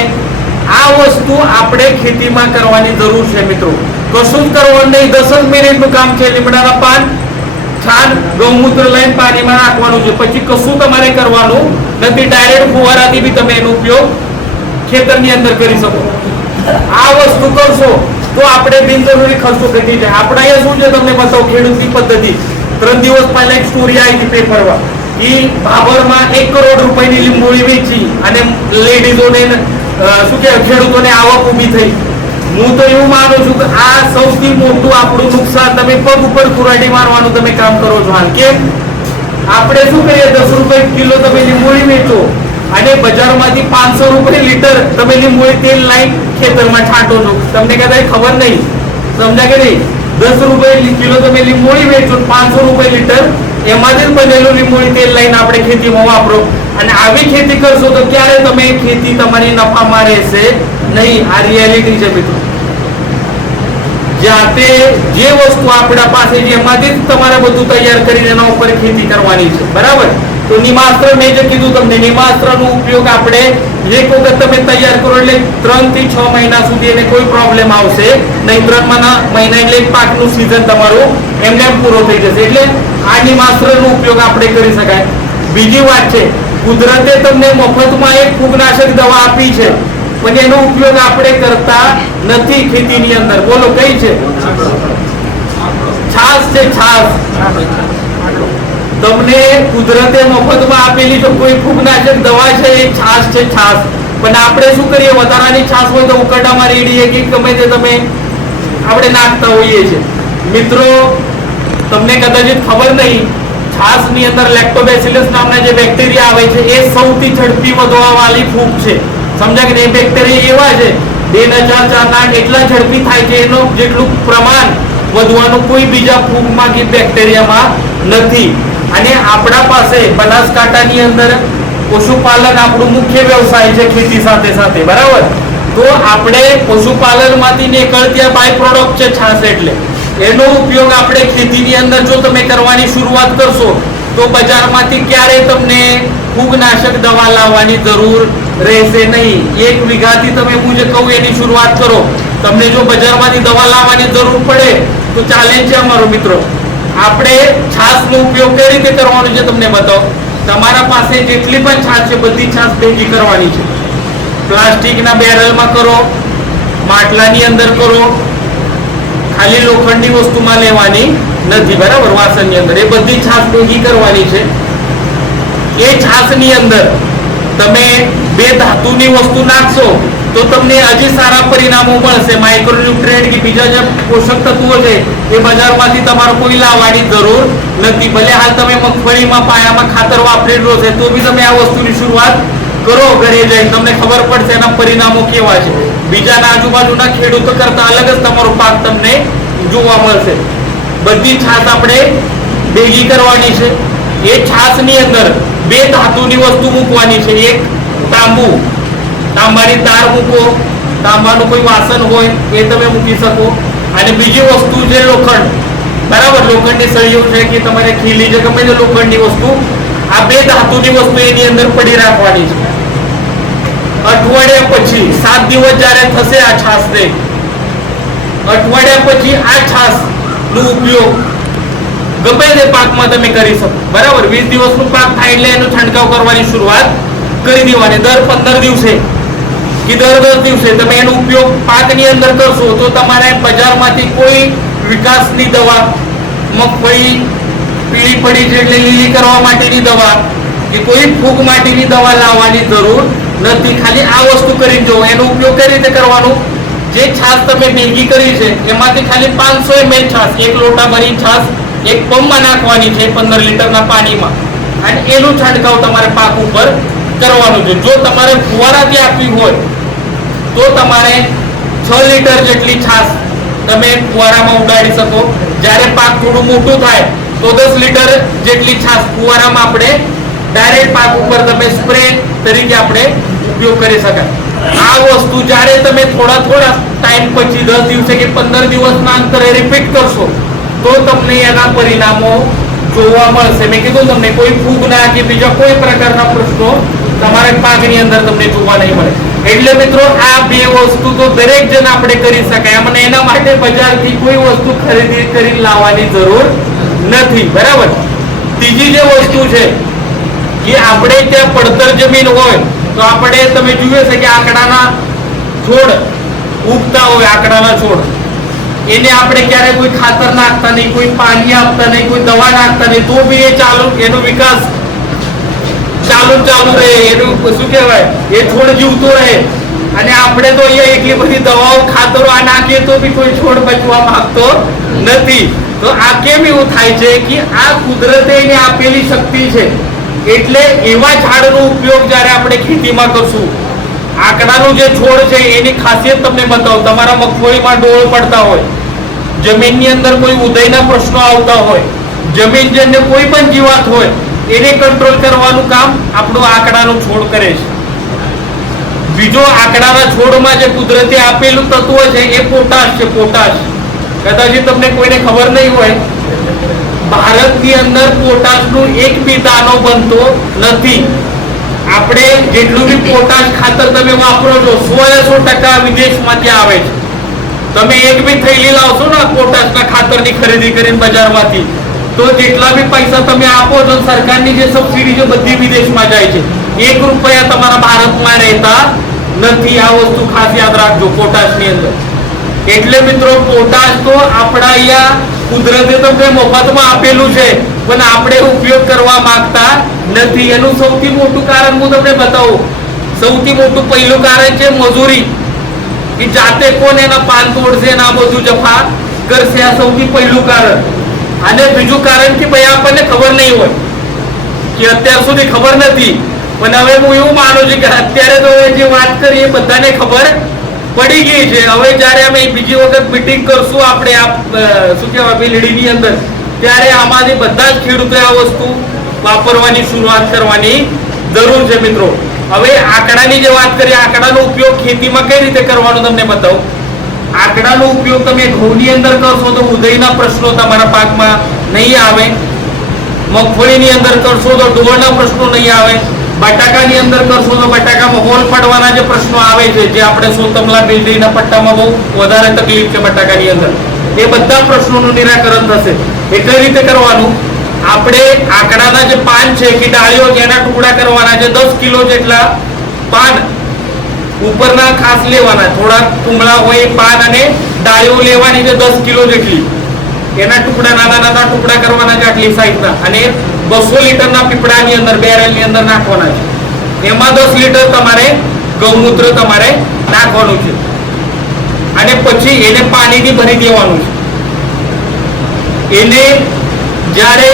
આ વસ્તુ આપણે ખેતીમાં કરવાની જરૂર છે મિત્રો. કશું જ કરવાનું નહીં, 10 જ મિનિટનું કામ છે. લીમડાના પાન, છાણ, ગૌમૂત્ર લઈને પાણીમાં નાખવાનું છે. પછી કશું તમારે કરવાનું નથી. ડાયરેક્ટ ફુવારાથી બી તમે એનો ઉપયોગ ખેતરની અંદર કરી શકો. આ વસ્તુ કરશો તો આપણે બિનજરૂરી ખર્ચો ઘટી જાય. આપણે અહીંયા શું છે તમને બતાવો, ખેડૂતની પદ્ધતિ. 3 દિવસ પહેલા એક સ્ટોરી આવી હતી પેપરમાં. એ ભાભરમાં 1 કરોડ રૂપિયાની લીંબોળી વેચી અને લેડીઝોને શું કે ખેડૂતોને આવક ઊભી થઈ. હું તો એવું માનું છું કે આ સૌથી મોટું આપણું નુકસાન, તમે પગ ઉપર કુરાડી મારવાનું તમે કામ કરો છો. હાલ કેમ આપણે શું કરીએ, 10 રૂપિયા કિલો તમે લીંબોળી વેચો અને બજારમાંથી 500 રૂપિયા લીટર તમે લીંબોળી તેલ લાઈન ખેતરમાં છાંટો છો. તમને કદાચ ખબર નહીં, સમજ્યા કે નહીં? 10 રૂપિયા કિલો તમે લીંબોળી વેચો, 500 રૂપિયા લીટર એમાંથી બનેલું લીંબોળી તેલ લઈને આપણે ખેતીમાં વાપરો. અને આવી ખેતી કરશો તો ક્યારે તમે ખેતી તમારી નફામાં રહેશે નહીં. આ રિયાલિટી છે મિત્રો. જાતે જે વસ્તુ આપણા પાસે છે એમાંથી જ તમારે બધું તૈયાર કરીને એના ઉપર ખેતી કરવાની છે, બરાબર? તો નિમાસ્ત્ર મેં જે કીધું તમને, નિમાસ્ત્રનો ઉપયોગ આપણે એક વખત તમે તૈયાર કરો એટલે 3 થી 6 મહિના સુધી એને કોઈ પ્રોબ્લેમ આવશે નહીં. 3 મહિના એટલે પાકનું સિઝન તમારું એમને પૂરો થઈ જશે. એટલે આ નિમાસ્ત્રનો ઉપયોગ આપણે કરી શકાય. બીજી વાત છે, કુદરતે તમને મફતમાં એક ફૂગનાશક દવા આપી છે, પણ એનો ઉપયોગ આપણે કરતા નથી ખેતીની અંદર. બોલો કઈ છે? છાસ છે. છાસ તમને કુદરતે મફતમાં આપેલી જો કોઈ ફૂગનાશક દવા છે એ છાસ છે. છાસ પણ આપણે શું કરીએ, વધારાની છાસ હોય તો ઉકરડામાં રેડીએ કે ગમે તે તમે આપણે નાખતા હોઈએ છીએ. મિત્રો તમને કદાચ ખબર નહીં, છાસની અંદર લેક્ટોબેસિલસ નામના જે બેક્ટેરિયા આવે છે એ સૌથી ઝડપી વધવા વાળી ફૂગ છે. સમજ્યા કે એ બેક્ટેરિયા એવા છે 2004 એટલા ઝડપી થાય છે, એનું જેટલું પ્રમાણ વધવાનું કોઈ બીજા ફૂગમાં કે બેક્ટેરિયામાં નથી. અને આપણા પાસે બનાસકાંઠાની અંદર પશુપાલન આપણું મુખ્ય વ્યવસાય છે ખેતી સાથે સાથે, બરાબર? તો આપણે પશુપાલનમાંથી નીકળતી બાય પ્રોડક્ટ છે છાસ. એટલે એનો ઉપયોગ આપણે ખેતીની અંદર જો તમે કરવાની શરૂઆત કરશો તો બજારમાંથી ક્યારેય તમને ફૂગનાશક દવા લાવવાની જરૂર રહેશે નહીં. 1 વીઘાથી તમે હું જે કહું એની શરૂઆત કરો. તમને જો બજારમાંથી દવા લાવવાની જરૂર પડે તો ચેલેન્જ છે અમારો મિત્રો. આપણે છાસનો ઉપયોગ કઈ રીતે કરવાનો છે તમને બતાવો. તમારા પાસે જેટલી પણ છાસ છે બધી છાસ ભેગી કરવાની છે. પ્લાસ્ટિકના બેરલમાં કરો, માટલાની અંદર કરો, ખાલી લોખંડની વસ્તુમાં લેવાની નથી, બરાબર? વાસણની અંદર એ બધી છાસ ભેગી કરવાની છે. એ છાસની અંદર તમે 2 ધાતુની વસ્તુ નાખશો તો તમને હજી સારા પરિણામો મળશે. માઇક્રોન્યુટ્રિયન્ટ કે બીજા જે પોષક તત્વો છે એ બજારમાંથી તમારે કોઈ લાવવાની જરૂર નથી. ભલે હાલ તમે મગફળીમાં પાયામાં ખાતર વાપરી રહ્યો છે તો બી તમે આ વસ્તુની શરૂઆત કરો ઘરે જઈને, તમને ખબર પડશે એના પરિણામો કેવા છે. બીજાના આજુબાજુના ખેડૂતો કરતા અલગ જ તમારો પાક તમને જોવા મળશે. બધી છાસ આપણે ભેગી કરવાની છે. એ છાસની અંદર 2 ધાતુની વસ્તુ મૂકવાની છે. એક તાંબુ, તાંબાની તાર મૂકો, તાંબાનું કોઈ વાસણ હોય એ તમે મૂકી શકો. અને બીજી વસ્તુ છે લોખંડ, બરાબર? લોખંડની સળીઓ છે કે તમારે ખીલી છે, ગમે તે લોખંડની વસ્તુ, આ 2 ધાતુની વસ્તુ એની અંદર પડી રાખવાની છે. અઠવાડિયા પછી 7 દિવસ જ્યારે થશે આ છાસને, અઠવાડિયા પછી આ છાસનો ઉપયોગ ગમે તે પાકમાં તમે કરી શકો, બરાબર? 20 દિવસનું પાક થાય એટલે એનો છંટકાવ કરવાની શરૂઆત કરી દેવાની. દર 15 દિવસે કે દર 10 દિવસે તમે એનો ઉપયોગ પાકની અંદર કરશો તો તમારે બજારમાંથી કોઈ વિકાસની દવા, મગફળી પીળી પડી છે એટલે લીલી કરવા માટેની દવા કે કોઈ ફૂગ માટેની દવા લાવવાની જરૂર નથી. ખાલી આ વસ્તુ કરી દો. એનો ઉપયોગ કઈ રીતે કરવાનો? જે છાસ તમે ભેગી કરી છે એમાંથી ખાલી 500 ml છાસ, 1 લોટા ભરી છાસ એક પંપમાં નાખવાની છે 15 લીટરના પાણીમાં, અને એનું છંટકાવ તમારે પાક ઉપર કરવાનું છે. જો તમારે ફુવારાથી આપવી હોય તો તમારે 6 લીટર જેટલી છાસ તમે ફુવારામાં ઉડાડી શકો. જ્યારે પાક થોડું મોટું થાય તો 10 લીટર જેટલી છાસ ફુવારામાં આપણે ડાયરેક્ટ પાક ઉપર તમે સ્પ્રે તરીકે આપણે ઉપયોગ કરી શકાય. આ વસ્તુ જ્યારે તમે થોડા ટાઈમ પછી 10 દિવસે કે 15 દિવસના અંતરે રિપીટ કરશો તો તમને એના પરિણામો જોવા મળશે. મેં કીધું તમને કોઈ ફૂગના કે બીજા કોઈ પ્રકારના પ્રશ્નો તમારા પાકની અંદર તમને જોવા નહીં મળે. એટલે મિત્રો આ બે વસ્તુ તો દરેક જણ આપણે કરી શકાય અને એના માટે બજારથી કોઈ વસ્તુ ખરીદી કરી લાવવાની જરૂર નથી. બરાબર. ત્રીજી જે વસ્તુ છે કે આપણે ત્યાં પડતર જમીન હોય તો આપણે તમે જોયું છે કે આંકડાના છોડ ઉગતા હોય, આંકડાના છોડ એને આપણે ક્યારે કોઈ ખાતર નાખતા નહીં, કોઈ પાણી આપતા નહીં, કોઈ દવા નાખતા નહીં, તો બી એ એનો વિકાસ ચાલુ રહે, એનું શું કહેવાય એ છોડ જીવતો રહે. અને આપણે તો અહીંયા એટલી બધી દવાઓ ખાતરો આ નાખીએ તો બી કોઈ છોડ બચવા માંગતો નથી. તો આ કેમ એવું થાય છે કે આ કુદરતે એને આપેલી શક્તિ છે. એટલે એવા ઝાડનો ઉપયોગ જ્યારે આપણે ખેતીમાં કરશું, આંકડાનું જે છોડ છે એની ખાસિયત તમને બતાવો. તમારા મગફળીમાં ડોળ પડતા હોય, જમીનની અંદર કોઈ ઉદયના પ્રશ્નો આવતા હોય, જમીનજન્ય કોઈ પણ જીવાત હોય, એને કંટ્રોલ કરવાનું કામ આપણું આંકડાનો છોડ કરે છે. બીજો આંકડાના છોડમાં જે કુદરતે આપેલું તત્વ છે એ પોટાશ છે. પોટાશ કદાચ તમને કોઈને ખબર નહીં હોય, ભારતની અંદર પોટાશનું એક બી દાણો બનતો નથી. આપણે જેટલું બી પોટાશ ખાતર તમે વાપરો છો 100% વિદેશમાંથી આવે છે. તમે એક બી થેલી લાવશો ને પોટાશના ખાતરની ખરીદી કરીને બજારમાંથી, તો જેટલા બી પૈસા તમે આપો છો સરકારની જે સબસિડી છે બધી વિદેશમાં જાય છે. 1 રૂપિયા તમારા ભારતમાં રહેતા નથી. આ વસ્તુ ખાસ યાદ રાખજો પોટાશની અંદર. એટલે મિત્રો પોટાશ તો આપણા અહીંયા કુદરતે તમને મફતમાં આપેલું છે પણ આપણે ઉપયોગ કરવા માંગતા નથી. એનું સૌથી મોટું કારણ હું તમને બતાવું. સૌથી મોટું પહેલું કારણ છે મજૂરી, કે જાતે કોણ એના પાન તોડશે ને આ બધું જફા કરશે. આ સૌથી પહેલું કારણ. અને બીજું કારણ કે ભાઈ આપણને ખબર નહીં હોય, કે અત્યાર સુધી ખબર નથી, પણ હવે હું એવું માનું છું કે અત્યારે તો જે વાત કરી એ બધાને ખબર પડી ગઈ છે. હવે જ્યારે અમે બીજી વખત મીટિંગ કરશું આપણે શું કહેવાય બિલ્ડીની અંદર, ત્યારે આમાંથી બધા જ ખેડૂતોએ આ વસ્તુ વાપરવાની શરૂઆત કરવાની જરૂર છે. મિત્રો હવે આંકડાની જે વાત કરીએ, આંકડાનો ઉપયોગ ખેતીમાં કઈ રીતે કરવાનો તમને બતાવું. આંકડાનો ઉપયોગ તમે ઘઉંની અંદર કરશો તો ઉદયના પ્રશ્નો તમારા પાકમાં નહીં આવે. મગફળીની અંદર કરશો તો ડોળના પ્રશ્નો નહીં આવે. બટાકાની અંદર કરશો તો બટાકામાં હોલ પડવાના જે પ્રશ્નો આવે છે, જે આપણે સોતમલા બિલ્ડીના પટ્ટામાં બહુ વધારે તકલીફ છે બટાકાની અંદર, એ બધા પ્રશ્નોનું નિરાકરણ થશે. એ કઈ રીતે કરવાનું, આપણે આંકડાના જે પાન છે કે ડાળીઓ એના ટુકડા કરવાના છે. 10 કિલો જેટલા પાન ઉપરના ખાસ લેવાના, થોડા કુમળા હોય પાન અને ડાળીઓ લેવાની છે 10 કિલો જેટલી. એના ટુકડા નાના ટુકડા કરવાના છે આટલી સાઈઝના, અને 200 લીટરના પીપળાની અંદર બેરલની અંદર નાખવાના છે. એમાં 10 લીટર તમારે ગૌમૂત્ર તમારે નાખવાનું છે અને પછી એને પાણીથી ભરી દેવાનું છે. એને જ્યારે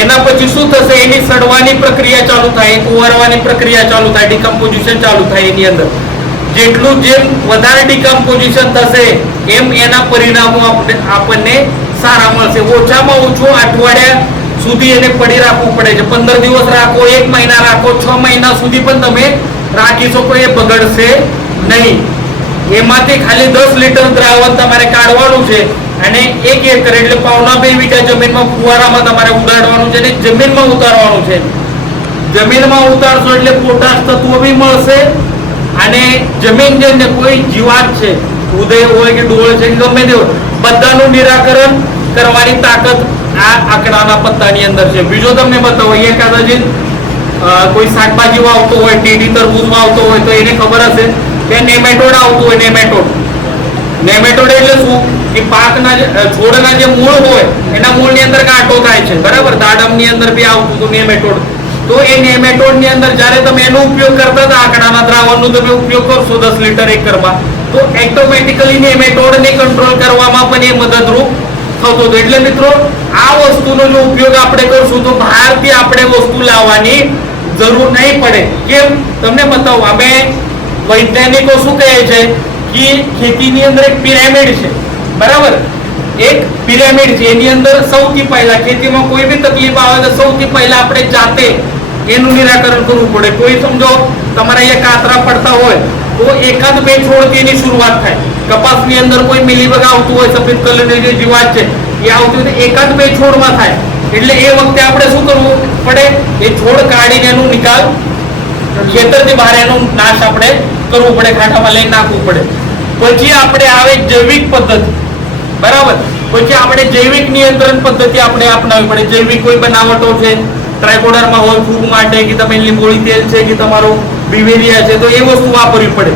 એના પછી શું થશે, એની સડવાની પ્રક્રિયા ચાલુ થાય, કુંવરવાની પ્રક્રિયા ચાલુ થાય, ડિકમ્પોઝિશન ચાલુ થાય. એની અંદર જેટલું જેમ વધારે ડિકમ્પોઝિશન થશે એમ એના પરિણામો આપણને સારા મળશે. ઓછામાં ઓછું અઠવાડિયા સુધી એને પડી રાખવું પડે છે. 15 દિવસ રાખો, 1 મહિના રાખો, 6 મહિના સુધી પણ તમે રાખી શકો, એ બગડશે નહીં. એમાંથી ખાલી 10 લીટર દ્રાવણ તમારે કાઢવાનું છે અને 1 એકર એટલે 1.5 વીઘા જમીનમાં ફુવારામાં તમારે ઉડાડવાનું છે અને જમીનમાં ઉતારવાનું છે. જમીનમાં ઉતારશો એટલે પોટાશ તત્વો બી મળશે અને જમીનજન્ય કોઈ જીવાત છે, ઉદય હોય કે ડોળ છે, ગમે તે બધાનું નિરાકરણ કરવાની તાકાત આ આંકડાના પત્તાની અંદર છે. બીજો તમને બતાવો, અહીંયા કદાચ કોઈ શાકભાજી વાવતો હોય, ટીડી તરબૂચ વાવતો હોય તો એને ખબર હશે કે નેમેટોડ આવતું હોય. નેમેટોડ એટલે શું, કે પાકના છોડના જે મૂળ હોય એના મૂળની અંદર કાંટો થાય છે. બરાબર. દાડમની અંદર બી આવતું હતું નેમેટોડ. તો એ નેમેટોડની અંદર જ્યારે તમે એનો ઉપયોગ કરતા હતા, આંકડાના દ્રાવણનો તમે ઉપયોગ કરશો 10 લીટર એકરમાં, તો ઓટોમેટિકલી નેમેટોડને કંટ્રોલ કરવામાં પણ એ મદદરૂપ થતો હતો. એટલે મિત્રો આ વસ્તુનો જો ઉપયોગ આપણે કરશું તો બહારથી આપણે વસ્તુ લાવવાની જરૂર નહીં પડે. કેમ તમને બતાવો, અમે વૈજ્ઞાનિકો શું કહે છે કે ખેતીની અંદર એક પિરામિડ છે. બરાબર. એક પિરામિડ છે. એની અંદર સૌથી પહેલા ખેતીમાં કોઈ બી તકલીફ આવે તો સૌથી પહેલા આપણે જાતે એનું નિરાકરણ કરવું પડે. કોઈ સમજો તમારે અહીંયા કાતરા પડતા હોય તો એકાદ બે છોડથી એની શરૂઆત થાય. કપાસની અંદર કોઈ મિલીબગ આવતું હોય, સફેદ કલરની જે જીવાત છે એ આવતી હોય તો એકાદ બે છોડમાં થાય. એટલે એ વખતે આપણે શું કરવું પડે? એ છોડ કાઢીને એનું નિકાલ ખેતરથી બહાર એનો નાશ આપણે કરવું પડે, ખાડામાં લઈને નાખવું પડે. પછી આપણે આવે જૈવિક પદ્ધતિ, બરાબર. પછી આપણે જૈવિક નિયંત્રણ પદ્ધતિ આપણે અપનાવવી પડે. જૈવિક કોઈ બનાવટો છે, ટ્રાયકોડર્મા હોય ફૂગ માટે, કે તમે લીંબોળી તેલ છે, કે તમારું બિવેરિયા છે, તો એ વસ્તુ વાપરવી પડે.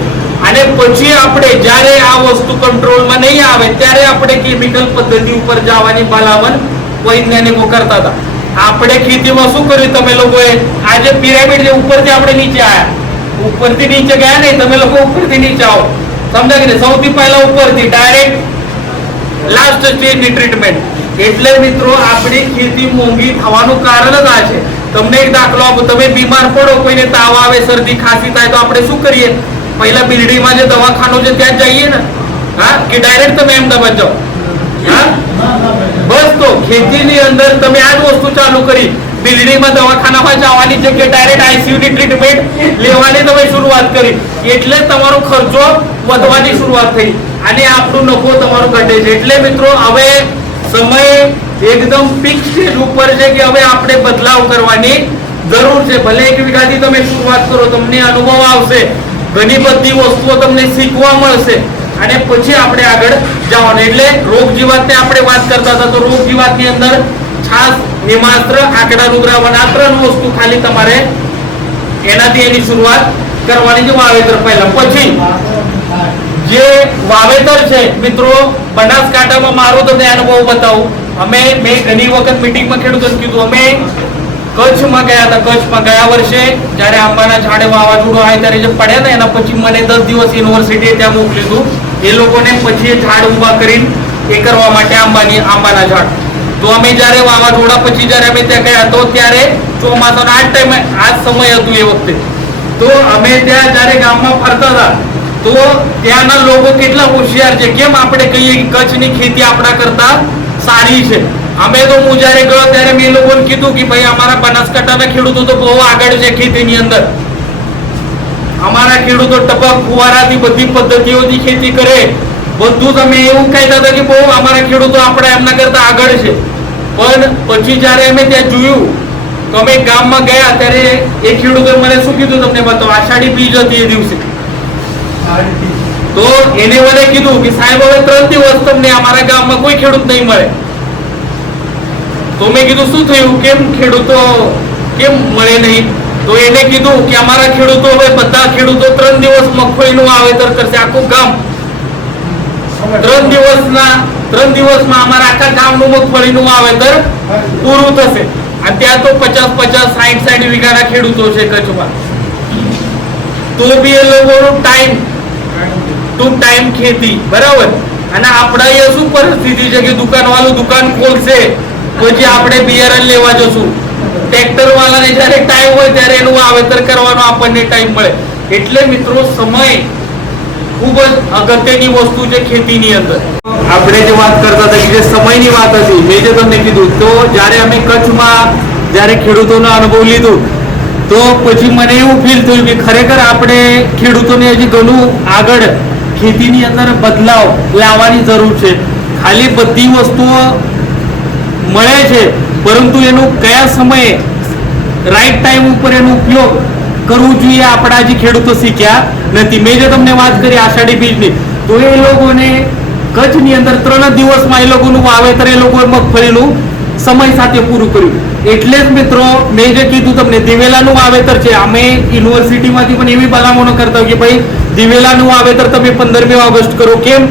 અને પછી આપણે જ્યારે આ વસ્તુ કંટ્રોલમાં નહીં આવે ત્યારે આપણે કેમિકલ પદ્ધતિ ઉપર જવાની ભલામણ વૈજ્ઞાનિકો કરતા હતા. આપણે ખેતીમાં શું કર્યું તમે લોકોએ? આજે પિરામિડ જે ઉપરથી આપણે નીચે આવ્યા, ઉપરથી નીચે ગયા નહીં, તમે લોકો ઉપરથી નીચે આવો, સમજા કે સૌથી પહેલા ઉપરથી ડાયરેક્ટ લાસ્ટ સ્ટેજની ટ્રીટમેન્ટ. એટલે મિત્રો આપણી ખેતી મોંઘી થવાનું કારણ જ આ છે. તમને એક દાખલો આપો, તમે બીમાર પડો, કોઈને તાવ આવે, શરદી ખાંસી થાય તો આપણે શું કરીએ? પહેલા બિલ્ડીંગમાં જે દવાખાનું છે ત્યાં જઈએ ને, હા, કે ડાયરેક્ટ તમે અમદાવાદ જાઓ? હા, બસ. તો ખેતીની અંદર તમે આ જ વસ્તુ ચાલુ કરી. બિલ્ડીંગમાં દવાખાનામાં જવાની જગ્યાએ ડાયરેક્ટ આઈસીયુ ની ટ્રીટમેન્ટ લેવાની તમે શરૂઆત કરી. એટલે તમારો ખર્ચો વધવાની શરૂઆત થઈ અને આપણું નફો તમારો ઘટે છે. એટલે મિત્રો હવે સમય એકદમ પીક સ્ટેજ ઉપર છે કે હવે આપણે બદલાવ કરવાની જરૂર છે. ભલે 1 વીઘાથી તમે શરૂઆત કરો, તમને અનુભવ આવશે, ઘણી બધી વસ્તુઓ તમને શીખવા મળશે અને પછી આપણે આગળ જવાનું. એટલે રોગ જીવાતની આપણે વાત કરતા હતા, તો રોગ જીવાતની અંદર છાસ, નિમાત્ર, આંકડાનું દ્રાવણ, આ 3 વસ્તુ ખાલી તમારે એનાથી એની શરૂઆત કરવાની છે વાવેતર પહેલા. પછી જે વાવેતર છે મિત્રો, બનાસકાંઠામાં મારો તમને અનુભવ બતાવું. મેં ઘણી વખત મીટિંગમાં ખેડૂતોને કીધું, અમે કચ્છમાં ગયા હતા. કચ્છમાં ગયા વર્ષે જ્યારે આંબાના ઝાડે વાવાઝોડું આવે ત્યારે જે પડ્યા ને, એના પછી મને 10 દિવસ યુનિવર્સિટીએ ત્યાં મોકલ્યું હતું. એ લોકોને પછી ઝાડ ઊભા કરીને એ કરવા માટે આંબાના ઝાડ. તો અમે જ્યારે વાવાઝોડા પછી જ્યારે અમે ત્યાં ગયા તો ત્યારે ચોમાસાનો આ ટાઈમે આ સમય હતું એ વખતે. તો અમે ત્યાં જ્યારે ગામમાં ફરતા હતા તો ત્યાંના લોકો કેટલા હોશિયાર છે. કેમ આપણે કહીએ કે કચ્છની ખેતી આપણા કરતા સારી છે? અમે તો હું જ્યારે ગયો ત્યારે મેં લોકોને કીધું કે ભાઈ અમારા બનાસકાંઠાના ખેડૂતો તો બહુ આગળ છે ખેતીની અંદર. અમારા ખેડૂતો ટપક ફુવારાથી બધી પદ્ધતિઓથી ખેતી કરે, બધું. તમે એવું કહેતા હતા કે બહુ અમારા ખેડૂતો આપણા એમના કરતા આગળ છે. પણ પછી જ્યારે અમે ત્યાં જોયું તો અમે ગામમાં ગયા ત્યારે એ ખેડૂતોએ મને શું કીધું તમને બતાવો. આષાઢી બીજ હતી એ દિવસે. તો એને મને કીધું કે સાહેબ હવે 3 દિવસ તમને અમારા ગામમાં કોઈ ખેડૂત નહીં મળે. તો મેં કીધું શું થયું, કેમ ખેડૂતો કેમ મળે નહીં? તો એને કીધું કે અમારા ખેડૂતો હવે બધા ખેડૂતો 3 દિવસ મગફળીનું વાવેતર કરશે, આખું ગામ 3 દિવસમાં અમારા આખા ગામનું મગફળીનું વાવેતર પૂરું થશે. અને ત્યાં તો 50-50, 60-60 વીઘાના ખેડૂતો છે કચ્છમાં. તો બી એ લોકોનું ટાઈમ ટુ ટાઈમ ખેતી, બરાબર. અને આપણા અહીંયા શું પરિસ્થિતિ છે કે દુકાનવાળું દુકાન ખોલશે, પછી આપણે બિયારણ લેવા જશું. ટ્રેક્ટર વાળાને જ્યારે ટાઈમ હોય ત્યારે એનું વાવેતર કરવાનો આપણને ટાઈમ મળે. એટલે મિત્રો સમય ખૂબ જ અગત્યની વસ્તુ છે ખેતીની અંદર. આપણે જે વાત કરતા હતા કે જે સમયની વાત હતી, મેં જે તમને કીધું, તો જ્યારે અમે કચ્છમાં જ્યારે ખેડૂતોનો અનુભવ લીધો તો પછી મને એવું ફીલ થયું કે ખરેખર આપણે ખેડૂતોને હજી ઘણું આગળ ખેતીની અંદર બદલાવ લાવવાની જરૂર છે. ખાલી બધી વસ્તુઓ મળે છે, પરંતુ એનું કયા સમયે રાઈટ ટાઈમ ઉપર એનો ઉપયોગ કરવું જોઈએ આપણા જે ખેડૂતો શીખ્યા નથી. મેં જે તમને વાત કરી આષાઢી બીજની, તો એ લોકોને કચ્છની અંદર 3 જ દિવસમાં એ લોકોનું વાવેતર, એ લોકોએ મગફળીનું સમય સાથે પૂરું કર્યું. એટલે જ મિત્રો મેં જે કીધું તમને, દિવેલાનું વાવેતર છે. અમે યુનિવર્સિટીમાંથી પણ એવી ભલામણો કરતા હોય કે ભાઈ દિવેલાનું વાવેતર તમે 15મી ઓગસ્ટ કરો. કેમ?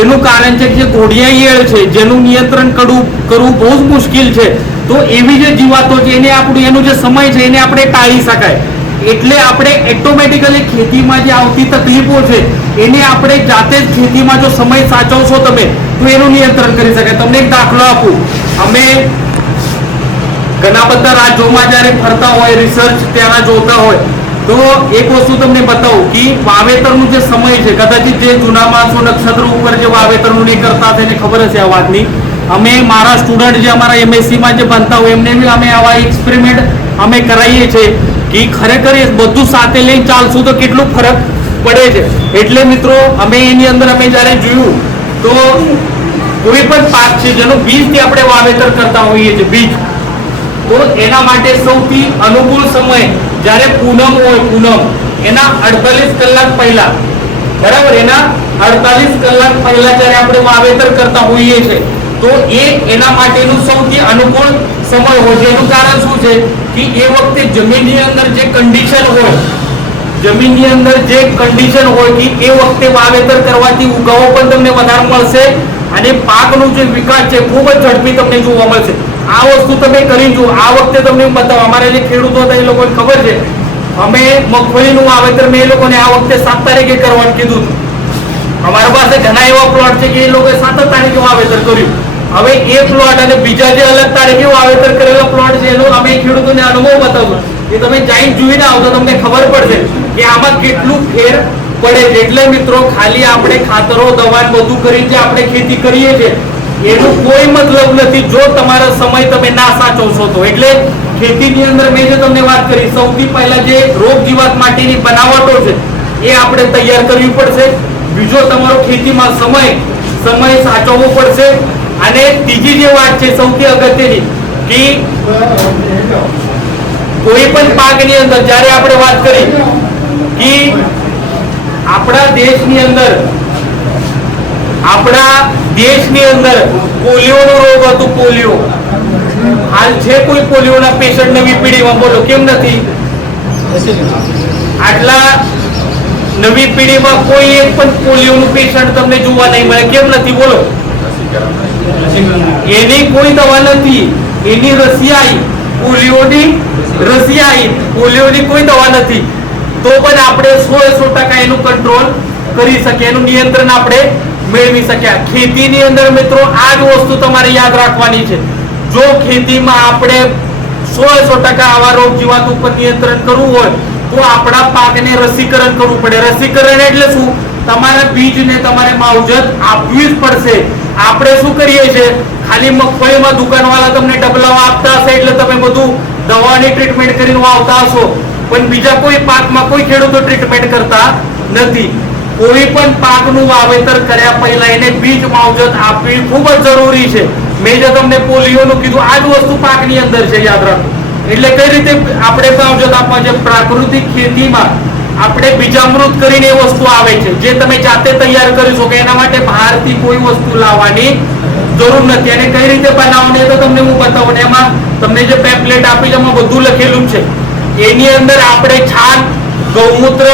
એનું કારણ છે કે જે ઘોડિયા ઈયળ છે જેનું નિયંત્રણ કરવું બહુ જ મુશ્કેલ છે. તો એવી જે જીવાતો છે એને આપણું એનું જે સમય છે એને આપણે ટાળી શકાય. એટલે આપણે ઓટોમેટિકલી ખેતીમાં જે આવતી તકલીફો છે એને આપણે જાતે જ ખેતીમાં જો સમય સાચવશો તમે તો એનું નિયંત્રણ કરી શકાય. તમને એક દાખલો આપું. અમે ઘણા બધા રાજ્યોમાં જ્યારે ફરતા હોય, રિસર્ચ ત્યાંના જોતા હોય, તો એક વસ્તુ તમને બતાવું કે વાવેતરનું જે સમય છે, કદાચિત જે જૂના માણસો નક્ષત્ર ઉપર જે વાવેતરનું નહીં કરતા તેને ખબર હશે આ વાતની. અમે મારા સ્ટુડન્ટ જે અમારા એમએસસીમાં જે બનતા હોય એમને બી અમે આવા એક્સપેરિમેન્ટ અમે કરાવીએ છીએ કે ખરેખર એ બધું સાથે લઈને ચાલશું તો કેટલું ફરક પડે છે. એટલે મિત્રો અમે એની અંદર અમે જ્યારે જોયું તો કોઈ પણ પાક છે જેનું બીજથી આપણે વાવેતર કરતા હોઈએ છીએ બીજ, તો એના માટે સૌથી અનુકૂળ સમય જ્યારે પૂનમ હોય, પૂનમ એના 48 કલાક પહેલા, બરાબર, એના 48 કલાક પહેલા જ્યારે આપણે વાવેતર કરતા હોઈએ છીએ તો એના માટેનું સૌથી અનુકૂળ સમય હોય છે. એનું કારણ શું છે કે એ વખતે જમીનની અંદર જે કન્ડિશન હોય, જમીનની અંદર જે કન્ડિશન હોય કે એ વખતે વાવેતર કરવાથી ઉગાવો પણ તમને વધારે મળશે અને પાકનું જે વિકાસ છે ખૂબ જ ઝડપી તમને જોવા મળશે. આ વસ્તુ તમે કરી જુઓ. આ વખતે તમને બતાવો, અમારા જે ખેડૂતો હતા એ લોકોને ખબર છે, અમે મગફળીનું વાવેતર મેં એ લોકોને આ વખતે 7 તારીખે કરવાનું કીધું હતું. અમારા પાસે ઘણા એવા પ્લોટ છે કે એ લોકોએ 7 તારીખે વાવેતર કર્યું. હવે એ પ્લોટ અને બીજા જે અલગ તારીખે વાવેતર કરેલા પ્લોટ છે એનો અમે ખેડૂતોને અનુભવ બતાવશું. એ તમે જઈને જોઈને આવો તો તમને ખબર પડશે કે આમાં કેટલું ફેર પડે છે. એટલે મિત્રો ખાલી આપણે ખાતરો, દવા બધું કરી જે આપણે ખેતી કરીએ છીએ એનું કોઈ મતલબ નથી જો તમારો સમય તમે ના સાચવશો તો. એટલે ખેતીની અંદર મેં જે તમને વાત કરી, સૌથી પહેલા જે રોગ જીવાત માટેની બનાવટો છે એ આપણે તૈયાર કરવી પડશે. બીજો તમારો ખેતીમાં સમય સાચવવો પડશે. અને ત્રીજી જે વાત છે સૌથી અગત્યની કે કોઈ પણ પાકની અંદર જ્યારે આપણે વાત કરી કે આપણા દેશની અંદર પોલિયોનો રોગ હતો, પોલિયો. હાલ છે કોઈ પોલિયોના પેશન્ટ નવી પેઢીમાં? બોલો કેમ નથી? આટલા નવી પેઢીમાં કોઈ એક પણ પોલિયોનું પેશન્ટ તમને જોવા નહીં મળે. કેમ નથી? બોલો. એની કોઈ દવા નથી, એની રસી આવી, પોલિયોની રસી આવી, પોલિયોની કોઈ દવા નથી. તો પણ આપણે 100% એનું કંટ્રોલ કરી શકીએ, એનું નિયંત્રણ આપણે મેળવી શક્યા. ખેતીની અંદર મિત્રો આ જ વસ્તુ તમારે યાદ રાખવાની છે. જો ખેતીમાં આપણે 100% આવા રોગ જીવાત ઉપર નિયંત્રણ કરવું હોય તો આપણા પાકને રસીકરણ કરવું પડે. રસીકરણ એટલે શું? તમારા બીજને તમારે માવજત આપવી જ પડશે. આપણે શું કરીએ છીએ, ખાલી મગફળીમાં દુકાનવાળા તમને ડબલામાં આપતા હશે એટલે તમે બધું દવાની ટ્રીટમેન્ટ કરીને વાવતા હશો, પણ બીજા કોઈ પાકમાં કોઈ ખેડૂતો ટ્રીટમેન્ટ કરતા નથી. કોઈ પણ પાકનું વાવેતર કર્યા પહેલા એને બીજ માવજત આપવી ખૂબ જ જરૂરી છે. મેં જે તમને પોલિયોનું કીધું આ જ વસ્તુ પાકની અંદર છે, યાદ રાખો. એટલે કઈ રીતે આપણે માવજત આપવા છે? પ્રાકૃતિક ખેતીમાં આપણે બીજામૃત કરીને એ વસ્તુ આવે છે જે તમે જાતે તૈયાર કરી શકો. એના માટે બહારથી કોઈ વસ્તુ લાવવાની જરૂર નથી. અને કઈ રીતે બનાવવાની તો તમને હું બતાવું. એમાં તમને જે પેમ્પલેટ આપી છે એમાં બધું લખેલું છે. એની અંદર આપણે છાણ, ગૌમૂત્ર,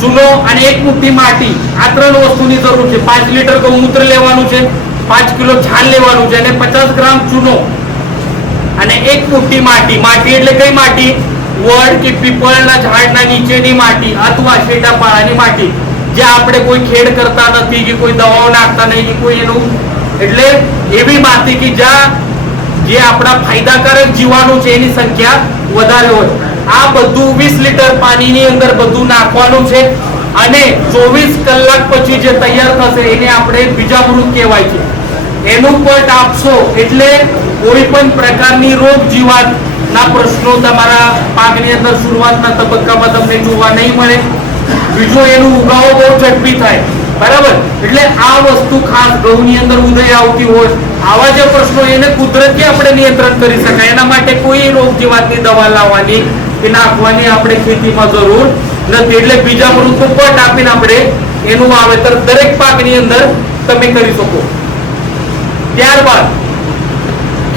ચૂનો અને 1 મુઠ્ઠી માટી, આ 3 વસ્તુની જરૂર છે. 5 લીટર ગૌમૂત્ર લેવાનું છે, 5 કિલો છાણ લેવાનું છે અને 50 ગ્રામ ચૂનો અને 1 મુઠ્ઠી માટી. માટી એટલે કઈ માટી? વડ કે પીપળના ઝાડના નીચેની માટી અથવા શેઢાપાળાની માટી, જે આપણે કોઈ ખેડ કરતા નથી કે કોઈ દવાઓ નાખતા નહીં કે કોઈ એનું, એટલે એવી માટી કે જ્યાં જે આપણા ફાયદાકારક જીવાણુ છે એની સંખ્યા વધારે હોય. આ બધું 20 લીટર પાણીની અંદર બધું નાખવાનું છે અને 24 કલાક પછી જે તૈયાર થશે એને આપણે બીજામૃત કહેવાય છે. એનું પટ આપશો એટલે કોઈ પણ પ્રકારની રોગ જીવાત ના પ્રશ્નો તમારા પાકની અંદર શરૂઆતના તબક્કામાં તમને જોવા નહીં મળે. બીજો એનું ઉગાવો બહુ ઝડપી થાય, બરાબર. એટલે આ વસ્તુ ખાસ ઘઉંની અંદર ઉદય આવતી હોય આવા જે પ્રશ્નો એને કુદરતી આપણે નિયંત્રણ કરી શકાય. એના માટે કોઈ રોગ જીવાતની દવા લાવવાની કે નાખવાની આપણે ખેતીમાં જરૂર નથી. એટલે બીજામૃતનો પટ આપીને આપણે એનું વાવેતર દરેક પાકની અંદર તમે કરી શકો. ત્યારબાદ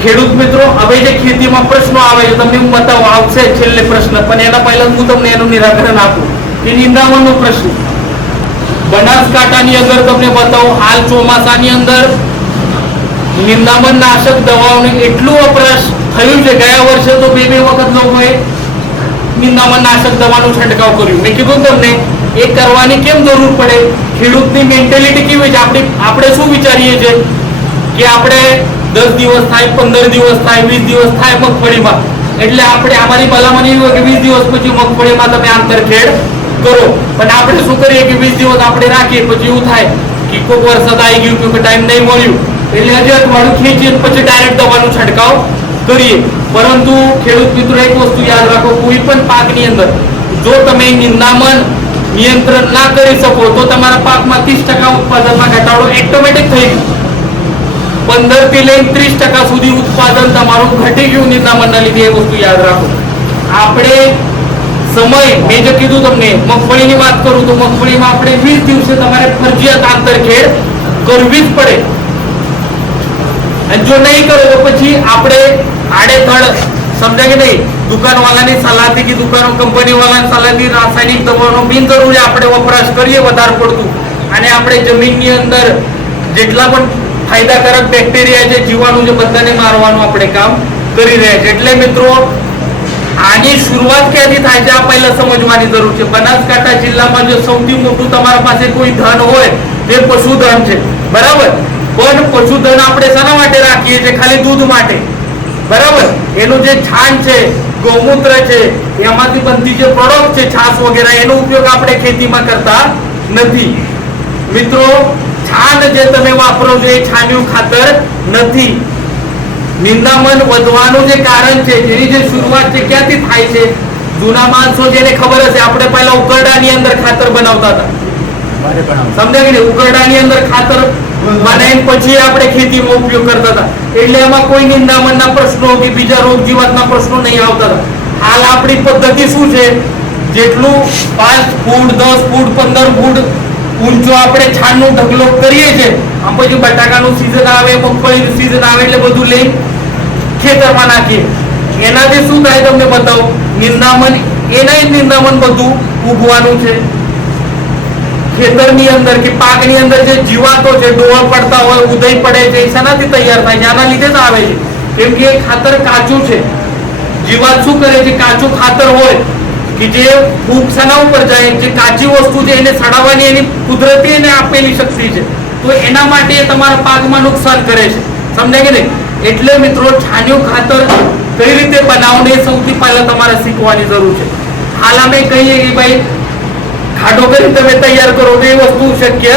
ખેડૂત મિત્રો હવે જે ખેતીમાં પ્રશ્નો આવે છે તમને હું બતાવવા આવશે છેલ્લે પ્રશ્ન, પણ એના પહેલા હું તમને એનું નિરાકરણ આપું. કે નિંદામણનો પ્રશ્ન બનાસકાંઠાની અંદર તમને બતાવો. હાલ ચોમાસાની અંદર નિંદામણ નાશક દવાઓનું એટલું વપરાશ થયું છે. ગયા વર્ષે તો 2 વખત લોકોએ નિંદામણ નાશક દવાનો છંટકાવ કર્યો. મેં કીધું તમને એ કરવાની કેમ જરૂર પડે? ખેડૂતની મેન્ટેલિટી કેવી છે? આપણે શું વિચારીએ છીએ કે આપણે 10 દિવસ થાય, 15 દિવસ થાય, 20 દિવસ થાય મગફળીમાં, એટલે આપણે અમારી ભલામણ એવી હોય કે 20 દિવસ પછી મગફળીમાં તમે આંતરખેડ કરો. પણ આપણે શું કરીએ કે 20 દિવસ આપણે રાખીએ, પછી એવું થાય કે કોઈક વરસાદ આવી ગયું કે ટાઈમ નહીં મળ્યું એટલે હજી અઠવાડિયું ખેંચીએ પછી ડાયરેક્ટ દવાનો છંટકાવ કરીએ. પરંતુ ખેડૂત મિત્રો એક વસ્તુ યાદ રાખો, કોઈ પણ પાકની અંદર જો તમે નિંદામણ નિયંત્રણ ના કરી શકો તો તમારા પાકમાં 30% ઉત્પાદનમાં ઘટાડો ઓટોમેટિક થઈ ગયો. 15 થી લઈને 30% સુધી ઉત્પાદન તમારું ઘટી ગયું નિંદામણના લીધે. એ વસ્તુ યાદ રાખો. આપણે સમય મેં જે કીધું તમને મગફળીની વાત કરું તો મગફળીમાં આપણે 20 દિવસે તમારે ફરજિયાત આંતરખેડ કરવી જ પડે. અને જો નહીં કરો તો પછી આપણે આડેધડ સમજાય કે નહીં દુકાનવાળાની સલાહથી કે દુકાનો કંપનીવાળાની સલાહથી રાસાયણિક દવાનો બિનજરૂરી આપણે વપરાશ કરીએ વધારે પડતું અને આપણે જમીનની અંદર જેટલા પણ ફાયદાકારક બેક્ટેરિયા છે જીવાણુ છે બધાને મારવાનું આપણે કામ કરી રહ્યા છે. એટલે મિત્રો આની શરૂઆત ક્યાંથી થાય છે આ પહેલા સમજવાની જરૂર છે. બનાસકાંઠા જિલ્લામાં જો સૌથી મોટું તમારા પાસે કોઈ ધન હોય તે પશુધન છે, બરાબર. પણ પશુધન આપણે શાના માટે રાખીએ છીએ? ખાલી દૂધ માટે, બરાબર. એનું જે છાણ છે, ગૌમૂત્ર છે, એમાંથી બનતી જે પ્રોડક્ટ છે છાશ વગેરે એનો ઉપયોગ આપણે ખેતીમાં કરતા નથી. મિત્રો છાણ જે તમે વાપરો છો એ છાણિયું ખાતર નથી. નિંદામણ વધવાનું જે કારણ છે જેની જે શરૂઆત છે ક્યાંથી થાય છે? જૂના માણસો જેને ખબર હશે આપણે પહેલા ઉકરડાની અંદર ખાતર બનાવતા હતા, સમજાય કે ઉકરડાની અંદર ખાતર બનાવીને પછી આપણે ખેતીમાં ઉપયોગ કરતા હતા. એટલે એમાં કોઈ નિંદામણના પ્રશ્નો કે બીજા રોગ જીવાતના પ્રશ્નો નહીં આવતા હતા. હાલ આપણી પદ્ધતિ શું છે? જેટલું 5 ફૂટ 10 ફૂટ 15 ફૂટ ઊંચો આપણે છાણનો ઢગલો કરીએ છીએ. આમ પછી બટાકાનું સીઝન આવે, મગફળીનું સીઝન આવે એટલે બધું લઈ ખેતરમાં નાખીએ. એનાથી શું થાય તમને બતાવો. નિંદામણ એના નિંદામણ બધું ઉગવાનું છે ખેતરની અંદર કે પાકની અંદર જે જીવાતો છે ડોળ પડતા હોય ઉદય પડે છે એ શાનાથી તૈયાર થાય છે? આના લીધે જ આવે છે. કેમ કે એ ખાતર કાચું છે. જીવાત શું કરે છે? કાચું ખાતર હોય કે જે ફૂગ શાના ઉપર જાય, જે કાચી વસ્તુ છે એને સડાવવાની એની કુદરતી એને આપેલી શક્તિ છે. તો એના માટે એ તમારા પાકમાં નુકસાન કરે છે, સમજાય કે નહીં? એટલે મિત્રો છાણિયું ખાતર કઈ રીતે બનાવવું એ સૌથી પહેલા તમારે શીખવાની જરૂર છે. હાલ અમે કહીએ કે ભાઈ ખાડો કરી તમે તૈયાર કરો તો એ વસ્તુ શક્ય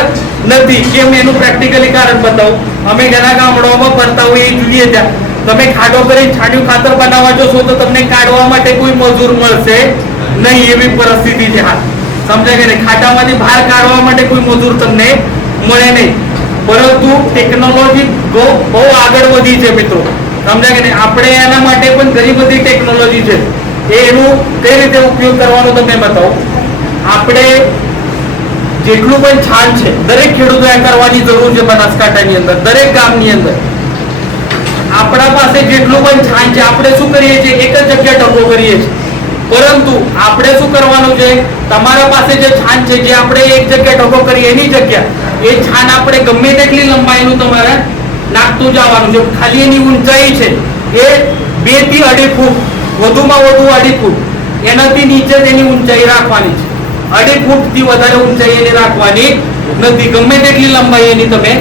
નથી. કેમ? એનું પ્રેક્ટિકલી કારણ બતાવું. અમે ઘણા ગામડાઓમાં ફરતા હોય એ જોઈએ ત્યાં તમે ખાડો કરી છાણિયું ખાતર બનાવવા જશો તો તમને કાઢવા માટે કોઈ મજૂર મળશે નહીં. એવી પરિસ્થિતિ છે હાલ, સમજાય કે નહીં? ખાડામાંથી બહાર કાઢવા માટે કોઈ મજૂર તમને મળે નહીં. પરંતુ ટેકનોલોજી બહુ આગળ વધી છે મિત્રો, સમજાય કે નહીં? આપણે એના માટે પણ ઘણી બધી ટેકનોલોજી છે. એનું કઈ રીતે ઉપયોગ કરવાનો તમને બતાવો. આપણે જેટલું પણ છાણ છે દરેક ખેડૂતોએ કરવાની જરૂર છે. બનાસકાંઠાની અંદર દરેક ગામની અંદર આપણા પાસે જેટલું પણ છાણ છે આપણે શું કરીએ છીએ? એક જ જગ્યા ઢગલો કરીએ છીએ. પરંતુ આપણે શું કરવાનું છે? તમારા પાસે જે છાણ છે જે આપણે એક જગ્યા ઢગલો કરીએ એની જગ્યા એ છાણ આપણે ગમે તેટલી લંબાઈનું તમારે નાખતું જવાનું છે. ખાલી એની ઊંચાઈ છે એ 2 થી 2.5 ફૂટ, વધુમાં વધુ 2.5 ફૂટ. એનાથી નીચે તેની ઊંચાઈ રાખવાની છે. 2.5 ફૂટ થી વધારે ઊંચાઈ એની રાખવાની નથી. ગમે તેટલી લંબાઈ એની તમે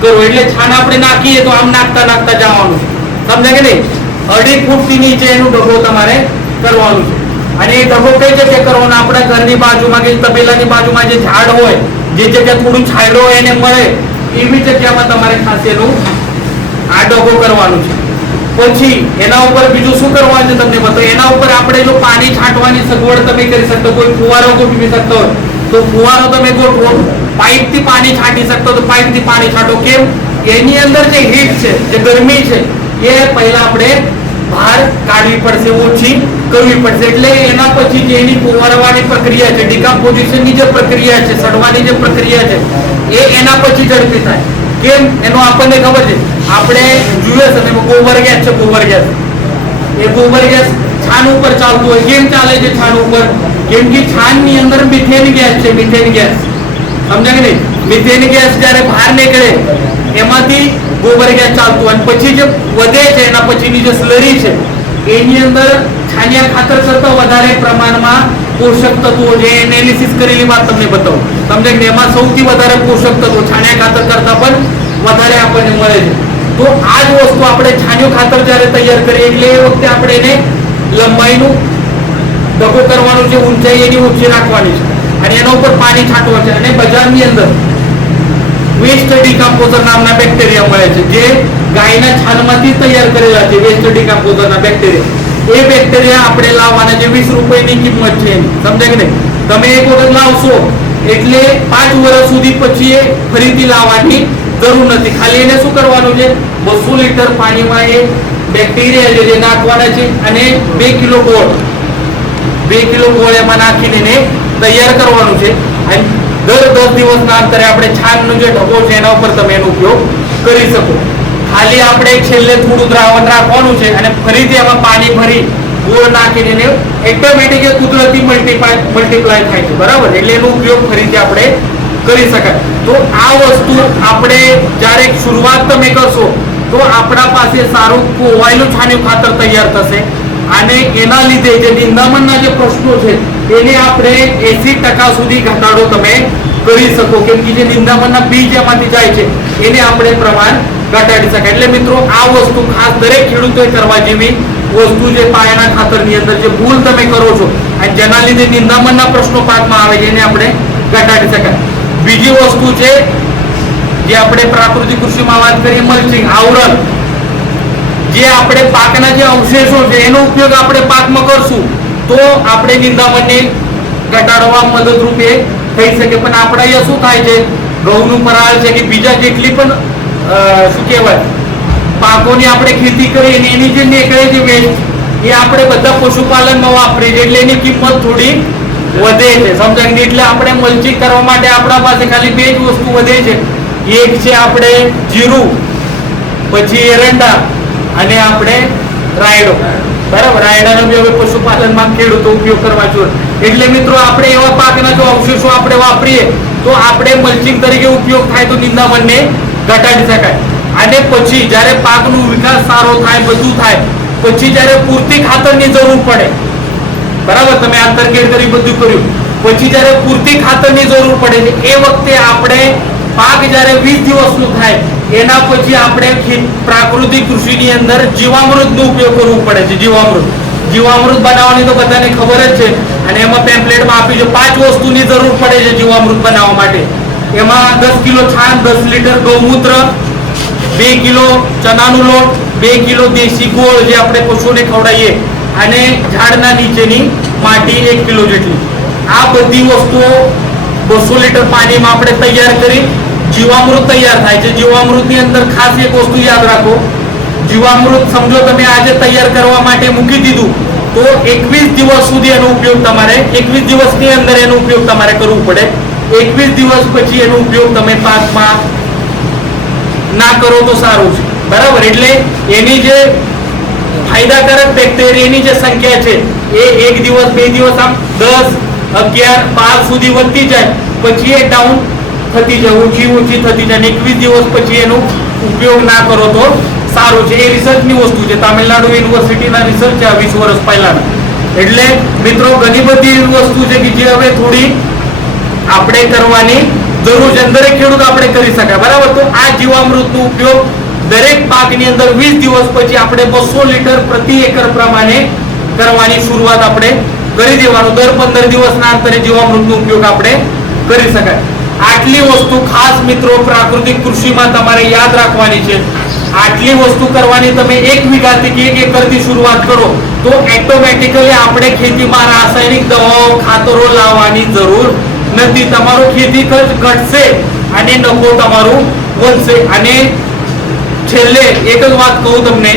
કરો. એટલે છાણ આપણે નાખીએ તો આમ નાખતા નાખતા જવાનું છે, સમજાય કે નહીં? 2.5 ફૂટ થી નીચે એનું ઢગલો તમારે કરવાનું છે. અને એ ઢગલો કઈ જગ્યાએ કરવાનો? આપણા ઘરની બાજુમાં કે તબેલાની બાજુમાં જે ઝાડ હોય, જે જગ્યા થોડું છાંયડો એને મળે એવી જગ્યામાં તમારે ખાસ એનું આ ઢગલો કરવાનું છે. પછી એના ઉપર બીજું શું કરવાનું છે તમને બતાવો. એના ઉપર આપણે જો પાણી છાંટવાની સગવડ તમે કરી શકતો, કોઈ ફુવારો ગોઠવી શકતો હોય તો ફુવારો તમે ગોઠવો. પાઇપથી પાણી છાંટી શકતો તો પાઇપથી પાણી છાંટો. કેમ? એની અંદર જે હીટ છે, જે ગરમી છે એ પહેલા આપણે બહાર કાઢવી પડશે, ઓછી કરવી પડશે. એટલે એના પછી જે એની ફુવારવાની પ્રક્રિયા છે, ડિકમ્પોઝિશનની જે પ્રક્રિયા છે, સડવાની જે પ્રક્રિયા છે એ એના પછી ઝડપી થાય. કેમ? એનો આપણને ખબર છે. આપણે જોઈએ છે ગોબર ગેસ છે, ગોબર ગેસ એ ગોબર ગેસ છાણ ઉપર ચાલતું હોય. કેમ ચાલે છે છાણ ઉપર? કેમ કે છાણની અંદર મિથેન ગેસ છે, મિથેન ગેસ, સમજાય કે નહીં? મિથેન ગેસ જ્યારે બહાર નીકળે એમાંથી ગોબર ગેસ ચાલતું અને પછી જે વધે છે એના પછીની જે સ્લરી છે એની અંદર છાણિયા ખાતર કરતા વધારે પ્રમાણમાં પોષક તત્વો છે. એનાલિસિસ કરેલી વાત તમને બતાવું, સમજાય કે એમાં સૌથી વધારે પોષક તત્વો છાણિયા ખાતર કરતા પણ વધારે આપણને મળે છે. તો આ જ વસ્તુ આપણે છાણિયું ખાતર જ્યારે તૈયાર કરીએ એટલે એ વખતે આપણે એને લંબાઈનું ઢગલો કરવાનું છે, ઊંચાઈ એની ઊંચી રાખવાની છે અને એના ઉપર પાણી છાંટવાનું છે. અને બજારની અંદર વેસ્ટ ડિકમ્પોઝર નામના બેક્ટેરિયા મળે છે જે ગાયના છાણમાંથી તૈયાર કરેલા છે. વેસ્ટ ડિકમ્પોઝરના બેક્ટેરિયા, એ બેક્ટેરિયા આપણે લાવવાના જે 20 રૂપિયાની કિંમત છે એની, સમજાય કે નહીં? તમે એક વખત લાવશો એટલે 5 વર્ષ સુધી પછી એ ફરીથી લાવવાની જરૂર નથી. ખાલી એને શું કરવાનું છે, 200 લીટર પાણીમાં એ બેક્ટેરિયા જે નાખવાના છે અને 2 કિલો ગોળ એમાં નાખીને એને તૈયાર કરવાનું છે. અને દર 10 દિવસના અંતરે આપણે છાણનો જે ઢગો છે એના ઉપર તમે એનો ઉપયોગ કરી શકો. ખાલી આપણે છેલ્લે થોડું દ્રાવણ રાખવાનું છે અને ફરીથી એમાં પાણી ભરી ગોળ નાખીને એને ઓટોમેટિક કુદરતી મલ્ટીપ્લાય થાય છે, બરાબર. એટલે એનો ઉપયોગ ફરીથી આપણે કરી શકાય. તો આ વસ્તુ આપણે જ્યારે શરૂઆત તમે કરશો તો આપણા પાસે સારું કોવાયેલું છાણિયું ખાતર તૈયાર થશે અને એના લીધે જે નિંદામણના જે પ્રશ્નો છે એને આપણે 80% સુધી ઘટાડો તમે કરી શકો, કેમ કે જે નિંદામણના બીજ એમાંથી જાય છે એને આપણે પ્રમાણ ઘટાડી શકાય. એટલે મિત્રો આ વસ્તુ ખાસ દરેક ખેડૂતોએ કરવા જેવી વસ્તુ છે. પાયાના ખાતરની અંદર જે ભૂલ તમે કરો છો અને જેના લીધે નિંદામણના પ્રશ્નો પાકમાં આવે છે એને આપણે ઘટાડી શકાય. બીજી વસ્તુ છે જે આપણે પ્રાકૃતિક કૃષિમાં વાત કરીએ, મલ્ચિંગ, આવરણ. જે આપણે પાકના જે અવશેષો છે એનો ઉપયોગ આપણે પાકમાં કરશું તો આપણે નિંદામણને ઘટાડવા મદદરૂપ થઈ શકે. પણ આપણે અહીંયા શું થાય છે, ઘઉંનું પરાળ છે કે બીજા જેટલી પણ શું કહેવાય પાકોની આપણે ખેતી કરીએ ને એની જે નીકળે છે વેસ્ટ એ આપણે બધા પશુપાલનમાં વાપરીએ છીએ એટલે એની કિંમત થોડી વધે છે, સમજાય. એટલે આપણે મલ્ચિંગ કરવા માટે આપણા પાસે ખાલી 2 જ વસ્તુ વધે છે. એક છે આપણે જીરું, પછી એરંડા અને આપણે રાયડો, બરાબર. રાયડાનો બી હવે પશુપાલનમાં ખેડૂતો ઉપયોગ કરવા જોઈએ. એટલે મિત્રો આપણે એવા પાકના જો અવશેષો આપણે વાપરીએ તો આપણે મલ્ચિંગ તરીકે ઉપયોગ થાય તો નિંદામણને ઘટાડી શકાય. અને પછી જ્યારે પાકનો વિકાસ સારો થાય, બધું થાય, પછી જ્યારે પૂરતી ખાતરની જરૂર પડે, બરાબર, તમે આંતરખેડ કરી બધું કર્યું, પછી જ્યારે પૂરતી ખાતરની જરૂર પડે છે એ વખતે આપણે પાક જ્યારે 20 દિવસનો થાય એના પછી આપણે પ્રાકૃતિક કૃષિની અંદર જીવામૃતનો ઉપયોગ કરવો પડે છે. જીવામૃત બનાવવાની તો બધાને ખબર જ છે અને એમાં પેમ્પલેટમાં આપ્યું છે 5 વસ્તુની જરૂર પડે છે જીવામૃત બનાવવા માટે. એમાં 10 કિલો છાણ, 10 લીટર ગૌમૂત્ર, 2 કિલો ચણાનો લોટ, 2 કિલો દેશી ગોળ જે આપણે પશુને ખવડાવીએ અને ઝાડના નીચેની માટી 1 કિલો જેટલી. આ બધી વસ્તુઓ 200 લીટર પાણીમાં આપણે તૈયાર કરી જીવામૃત તૈયાર થાય છે. જીવામૃતની અંદર ખાસ એક વસ્તુ યાદ રાખો, જીવામૃત સમજો તમે આજે તૈયાર કરવા માટે મૂકી દીધું તો 21 દિવસ સુધી એનો ઉપયોગ તમારે 21 દિવસની અંદર એનો ઉપયોગ તમારે કરવો પડે. 21 દિવસ પછી એનો ઉપયોગ તમે પાકમાં ના કરો તો સારું છે, બરાબર. એટલે એની જે ફાયદાકારક બેક્ટેરિયાની જે સંખ્યા છે એ 1 દિવસ 2 દિવસ આમ 10, 11, 12 સુધી વધતી જાય, પછી એ ડાઉન થતી જાય, ઓછી થતી જાય. 21 દિવસ પછી એનો ઉપયોગ ના કરો તો સારું છે. એ રિસર્ચની વસ્તુ છે, તામિલનાડુ યુનિવર્સિટીના રિસર્ચ છે 20 વર્ષ પહેલાના. એટલે મિત્રો ઘણી બધી વસ્તુ છે કે જે હવે થોડી આપણે કરવાની જરૂર છે, દરેક ખેડૂત આપણે કરી શકાય, બરાબર. તો આ જીવામૃતનો ઉપયોગ દરેક પાકની અંદર 20 દિવસ પછી આપણે 200 લીટર પ્રતિ એકર પ્રમાણે કરવાની શરૂઆત આપણે કરી દેવાનું. દર 15 દિવસના અંતરે જીવામૃતનો ઉપયોગ આપણે કરી શકાય. આટલી વસ્તુ ખાસ મિત્રો પ્રાકૃતિક કૃષિમાં તમારે યાદ રાખવાની છે. આટલી વસ્તુ કરવાની તમે 1 વીઘાથી કે 1 એકરથી શરૂઆત કરો તો ઓટોમેટિકલી આપણે ખેતીમાં રાસાયણિક દવાઓ, ખાતરો લાવવાની જરૂર નથી. તમારો ખેતી ખર્ચ ઘટશે અને નફો તમારું વધશે. અને છેલ્લે એક જ વાત કહું તમને,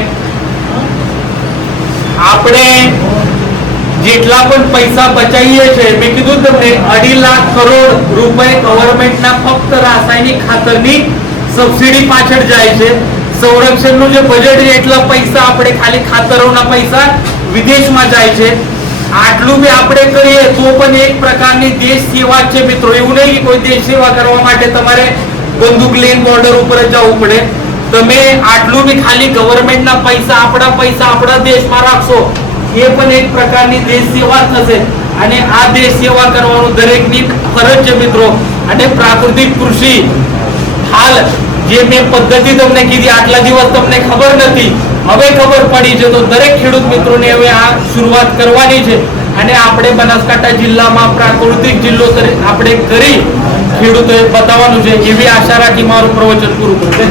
આપણે જેટલા પણ પૈસા બચાવીએ છે, મેં કીધું તમને 2.5 લાખ કરોડ રૂપિયા ગવર્મેન્ટના ફક્ત રાસાયણિક ખાતરની સબસિડી પાછળ જાય છે. સંરક્ષણનું જે બજેટ છે એટલા પૈસા આપણે ખાલી ખાતરોના પૈસા વિદેશમાં જાય છે. આટલું બી આપણે કરીએ તો પણ એક પ્રકારની દેશ સેવા છે મિત્રો. એવું નહીં કે કોઈ દેશ સેવા કરવા માટે તમારે બંદૂક લઈને બોર્ડર ઉપર જ જવું પડે. તમે આટલું બી ખાલી ગવર્મેન્ટના પૈસા આપણા દેશમાં રાખશો એ પણ એક પ્રકારની દેશ સેવા થશે. અને આ દેશ સેવા કરવાનું દરેકની ફરજ છે મિત્રો. અને પ્રાકૃતિક કૃષિ હાલ જે મેં પદ્ધતિ તમને કીધી આટલા દિવસ તમને ખબર નથી, હવે ખબર પડી છે, તો દરેક ખેડૂત મિત્રોને હવે આ શરૂઆત કરવાની છે. અને આપણે બનાસકાંઠા જિલ્લામાં પ્રાકૃતિક જિલ્લો આપણે કરી ખેડૂતોએ બતાવવાનું છે. એવી આશા રાખી મારું પ્રવચન પૂરું કરું.